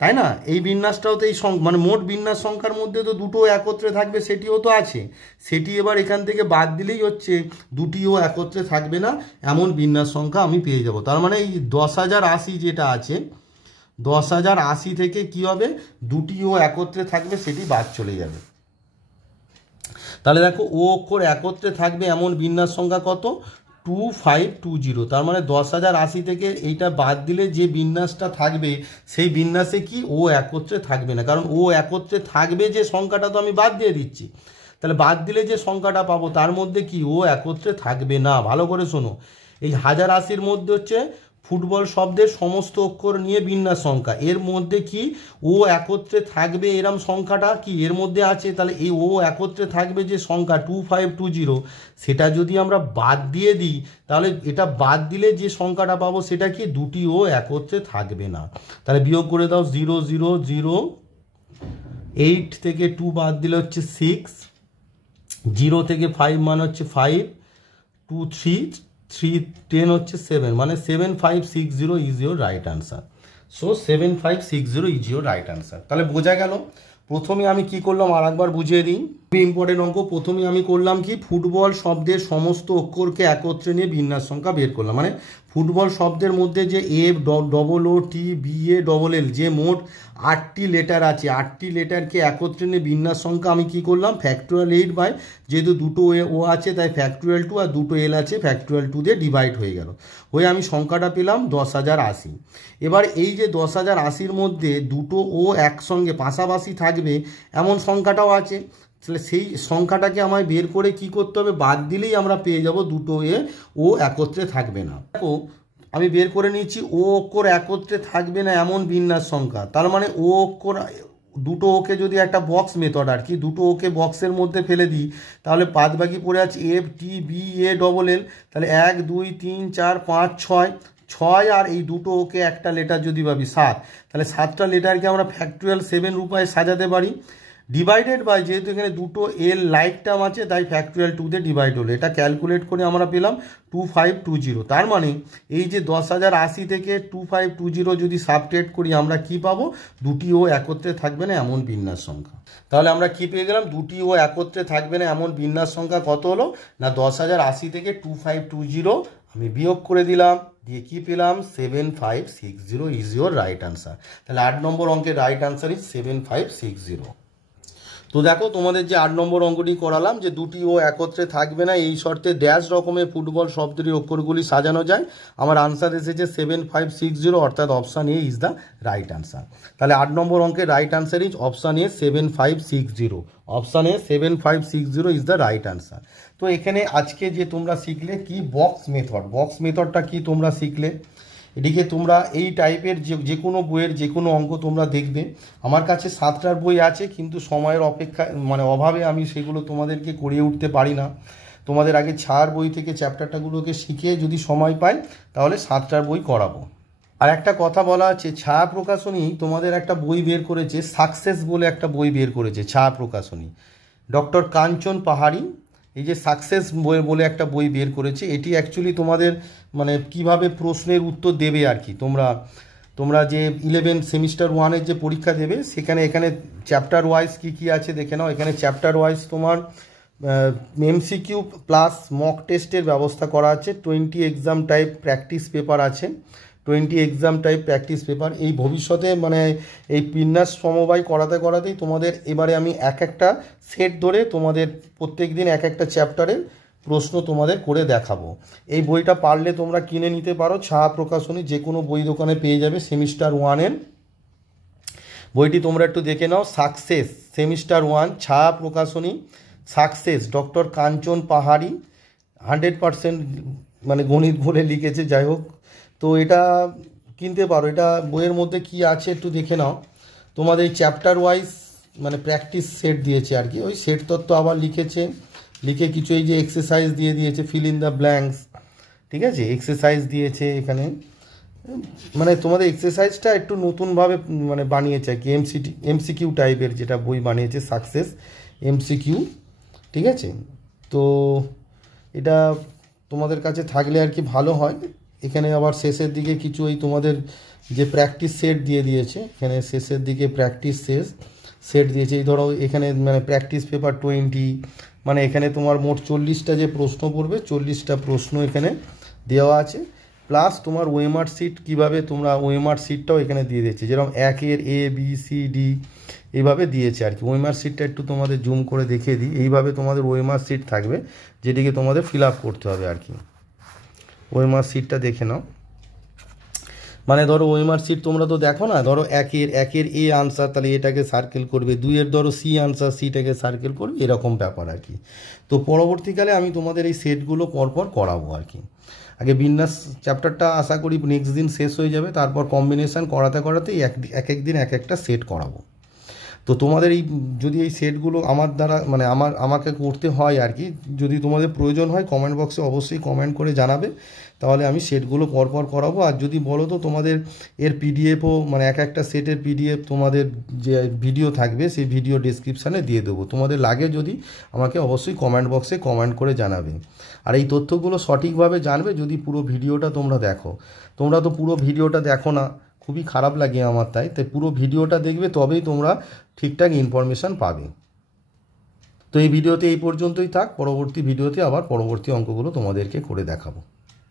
তাই না। এই বিন্যাসটাও তো এই মানে মোট বিন্যাস সংখ্যার মধ্যে তো দুটো একত্রে থাকবে সেটিও তো আছে, সেটি এবার এখান থেকে বাদ দিলেই হচ্ছে দুটিও একত্রে থাকবে না এমন বিন্যাস সংখ্যা আমি পেয়ে যাব। তার মানে এই 10,080 যেটা আছে, 10,080 থেকে কি হবে, দুটিও একত্রে থাকবে সেটি বাদ চলে যাবে। তাহলে দেখো ও অক্ষর একত্রে থাকবে এমন বিন্যাস সংখ্যা কত, 2520। তার মানে 10,080 থেকে এইটা বাদ দিলে যে বিন্যাসটা থাকবে সেই বিন্যাসে কি ও একত্রে থাকবে না, কারণ ও একত্রে থাকবে যে সংখ্যাটা তো আমি বাদ দিয়ে দিচ্ছি। তাহলে বাদ দিলে যে সংখ্যাটা পাবো তার মধ্যে কি ও একত্রে থাকবে না। ভালো করে শোনো, এই 1080-র মধ্যে হচ্ছে ফুটবল শব্দের সমস্ত অক্ষর নিয়ে বিন্যাস সংখ্যা, এর মধ্যে কি ও একত্রে থাকবে এরম সংখ্যাটা কি এর মধ্যে আছে, তাহলে এই ও একত্রে থাকবে যে সংখ্যা 2520, সেটা যদি আমরা বাদ দিয়ে দিই তাহলে এটা বাদ দিলে যে সংখ্যাটা পাবো সেটা কি দুটি ও একত্রে থাকবে না। তাহলে বিয়োগ করে দাও 0 0 0, 8 থেকে 2 বাদ দিলে হচ্ছে 6, 0 থেকে 5 মানে হচ্ছে 5, 2 3 3 10 হচ্ছে 7, মানে 7560 is your right answer. So 7560 is your right answer. তাহলে বোঝা গেল। প্রথমে আমি কি করলাম আর একবার বুঝিয়ে দিই, খুবই ইম্পর্টেন্ট অঙ্ক। প্রথমে আমি করলাম কি ফুটবল শব্দের সমস্ত অক্ষরকে একত্রে নিয়ে বিন্যাস সংখ্যা বের করলাম, মানে ফুটবল শব্দের মধ্যে যে F double O T B A double L যে মোট 8টি লেটার আছে, 8টি লেটারকে একত্রে নিয়ে বিন্যাস সংখ্যা আমি কি করলাম ফ্যাক্টোরিয়াল 8 বাই, যেহেতু দুটো ও আছে তাই ফ্যাক্টোরিয়াল 2 আর দুটো এল আছে ফ্যাক্টোরিয়াল 2 দিয়ে ডিভাইড হয়ে গেল, হয়ে আমি সংখ্যাটা পেলাম 10,080। এবার এই যে 10,080-র মধ্যে দুটো ও একসঙ্গে পাশাপাশি থাকবে এমন সংখ্যাটাও আছে, তাহলে সেই সংখ্যাটাকে আমায় বের করে কি করতে হবে, বাদ দিলেই আমরা পেয়ে যাব দুটো ও একত্রে থাকবে না। দেখো আমি বের করে নিয়েছি ও অক্ষর একত্রে থাকবে না এমন বিন্যাস সংখ্যা, তার মানে ও অক্ষর দুটো ওকে যদি একটা বক্স মেথড আর কি, দুটো ওকে বক্সের মধ্যে ফেলে দিই তাহলে বাদ বাকি পড়ে আছে F T B A double L, তাহলে 1 2 3 4 5 6 আর এই দুটো ওকে একটা লেটার যদি ভাবি 7, তাহলে 7টা লেটারকে আমরা ফ্যাক্টোরিয়াল 7 রূপায় সাজাতে পারি, ডিভাইডেড বাই, যেহেতু এখানে দুটো এল লাইক টার্ম আছে তাই ফ্যাক্টোরিয়াল 2 দিয়ে ডিভাইড হলো, এটা ক্যালকুলেট করে আমরা পেলাম 2520। তার মানে এই যে 10,080 থেকে 2520 যদি সাবট্রেক্ট করি আমরা কি পাবো, দুটি ও একত্রে থাকবে না এমন বিন্যাস সংখ্যা। তাহলে আমরা কি পেয়ে গেলাম, দুটি ও একত্রে থাকবে না এমন বিন্যাস সংখ্যা কত হলো না 10,080 থেকে 2520 আমি বিয়োগ করে দিলাম, দিয়ে কি পেলাম 7560 ইজ ইউর রাইট আনসার। তাহলে 8 নম্বর অঙ্কের রাইট আনসার ইজ 7560। তো দেখো তোমাদের যে 8 নম্বর অঙ্কটি করালাম যে দুটি ও একত্রে থাকবে না এই শর্তে ড্যাশ রকমের ফুটবল শব্দের অক্ষরগুলি সাজানো যায়, আমার আনসার এসেছে 7560, অর্থাৎ option A is the right answer. তাহলে 8 নম্বর অঙ্কের right answer is option A 7560, option A 7560 is the right answer. তো এখানে আজকে যে তোমরা শিখলে কি বক্স মেথড, বক্স মেথডটা কি তোমরা শিখলে, এদিকে তোমরা এই টাইপের যে কোনো বইয়ের যে কোনো অঙ্ক তোমরা দেখবে, আমার কাছে 7টার বই আছে কিন্তু সময়ের অপেক্ষা মানে অভাবে আমি সেগুলো তোমাদেরকে করিয়ে উঠতে পারি না, তোমাদের আগে 6 বই থেকে চ্যাপ্টারটাগুলোকে শিখে যদি সময় পাই তাহলে 7টার বই করাবো। আর একটা কথা বলা আছে, ছায়া প্রকাশনী তোমাদের একটা বই বের করেছে, সাকসেস বলে একটা বই বের করেছে ছায়া প্রকাশনী, ডক্টর কাঞ্চন পাহাড়ি, এই যে সাকসেস বই বলে একটা বই বের করেছে, এটি অ্যাকচুয়ালি তোমাদের মানে কিভাবে প্রশ্নের উত্তর দেবে আর কি, তোমরা যে 11 সেমিস্টার 1-এর যে পরীক্ষা দেবে সেখানে এখানে চ্যাপ্টার ওয়াইজ কি আছে দেখে নাও, এখানে চ্যাপ্টার ওয়াইজ তোমার এমসিকিউ প্লাস মক টেস্টের ব্যবস্থা করা আছে, 20 এক্সাম টাইপ প্র্যাকটিস পেপার আছে, 20 এক্সাম টাইপ প্র্যাকটিস পেপার। এই ভবিষ্যতে মানে এই বিন্যাস সমবায় করাতেই তোমাদের এবারে আমি এক একটা সেট ধরে তোমাদের প্রত্যেক দিন এক একটা চ্যাপ্টারের প্রশ্ন তোমাদের করে দেখাবো। এই বইটা পারলে তোমরা কিনে নিতে পারো, ছায়া প্রকাশনী যে কোনো বই দোকানে পেয়ে যাবে, সেমিস্টার 1-এর বইটি তোমরা একটু দেখে নাও, সাকসেস সেমিস্টার 1 ছায়া প্রকাশনী, সাকসেস ডক্টর কাঞ্চন পাহাড়ি, 100% মানে গণিত বলে লিখেছে, যাই হোক তো এটা কিনতে পারো। এটা বইয়ের মধ্যে কি আছে একটু দেখে নাও, তোমাদের এই চ্যাপ্টার ওয়াইজ মানে প্র্যাকটিস সেট দিয়েছে আর কি, ওই সেট তত্ত্ব আবার লিখে কিছু এই যে এক্সারসাইজ দিয়ে দিয়েছে, ফিল ইন দ্য ব্ল্যাঙ্কস, ঠিক আছে, এক্সারসাইজ দিয়েছে এখানে, মানে তোমাদের এক্সারসাইজটা একটু নতুনভাবে মানে বানিয়েছে আর কি, এমসিকিউ টাইপের যেটা বই বানিয়েছে সাকসেস এমসিকিউ, ঠিক আছে। তো এটা তোমাদের কাছে থাকলে আর কি ভালো হয়। এখানে আবার শেষের দিকে কিছু ওই তোমাদের যে প্র্যাকটিস সেট দিয়ে দিয়েছে, এখানে শেষের দিকে প্র্যাকটিস সেট দিয়েছে, এই ধরো এখানে মানে প্র্যাকটিস পেপার 20, মানে এখানে তোমার মোট 40টা যে প্রশ্ন পড়বে, 40টা প্রশ্ন এখানে দেওয়া আছে, প্লাস তোমার ওএমআর সিট কীভাবে তোমরা ওএমআর সিটটাও এখানে দিয়ে দিয়েছে, যেরকম 1-এর A B C D এইভাবে দিয়েছে আর কি। ওএমআর সিটটা একটু তোমাদের জুম করে দেখিয়ে দিই, এইভাবে তোমাদের ওএমআর সিট থাকবে যেটিকে তোমাদের ফিল আপ করতে হবে আর কি। ওএমআর সিটটা দেখে নাও, মানে ধরো ওএমআর সিট তোমরা তো দেখো না, ধরো 1-এর A আনসার, তাহলে এটাকে সার্কেল করবে, 2-এর ধরো C আনসার, সিটাকে সার্কেল করবে, এরকম ব্যাপার আর কি। তো পরবর্তীকালে আমি তোমাদের এই সেটগুলো পরপর করাবো আর কি। আগে বিন্যাস চ্যাপ্টারটা আশা করি নেক্সট দিন শেষ হয়ে যাবে, তারপর কম্বিনেশান করাতে করাতেই এক এক দিন এক একটা সেট করাবো। তো তোমাদের এই যদি এই সেটগুলো আমার দ্বারা মানে আমাকে করতে হয় আর কি, যদি তোমাদের প্রয়োজন হয় কমেন্ট বক্সে অবশ্যই কমেন্ট করে জানাবে, তাহলে আমি সেটগুলো পরপর করাবো। আর যদি বলো তো তোমাদের এর পিডিএফও মানে এক একটা সেটের পিডিএফ তোমাদের যে ভিডিও থাকবে সেই ভিডিও ডেসক্রিপশানে দিয়ে দেবো, তোমাদের লাগে যদি আমাকে অবশ্যই কমেন্ট বক্সে কমেন্ট করে জানাবে। আর এই তথ্যগুলো সঠিকভাবে জানবে যদি পুরো ভিডিওটা তোমরা দেখো। তোমরা তো পুরো ভিডিওটা দেখো না, খুবই খারাপ লাগে আমার, তাই পুরো ভিডিওটা দেখবে তবেই তোমরা ঠিকঠাক ইনফরমেশান পাবে। তো এই ভিডিওতে এই পর্যন্তই থাক, পরবর্তী ভিডিওতে আবার পরবর্তী অঙ্কগুলো তোমাদেরকে করে দেখাবো।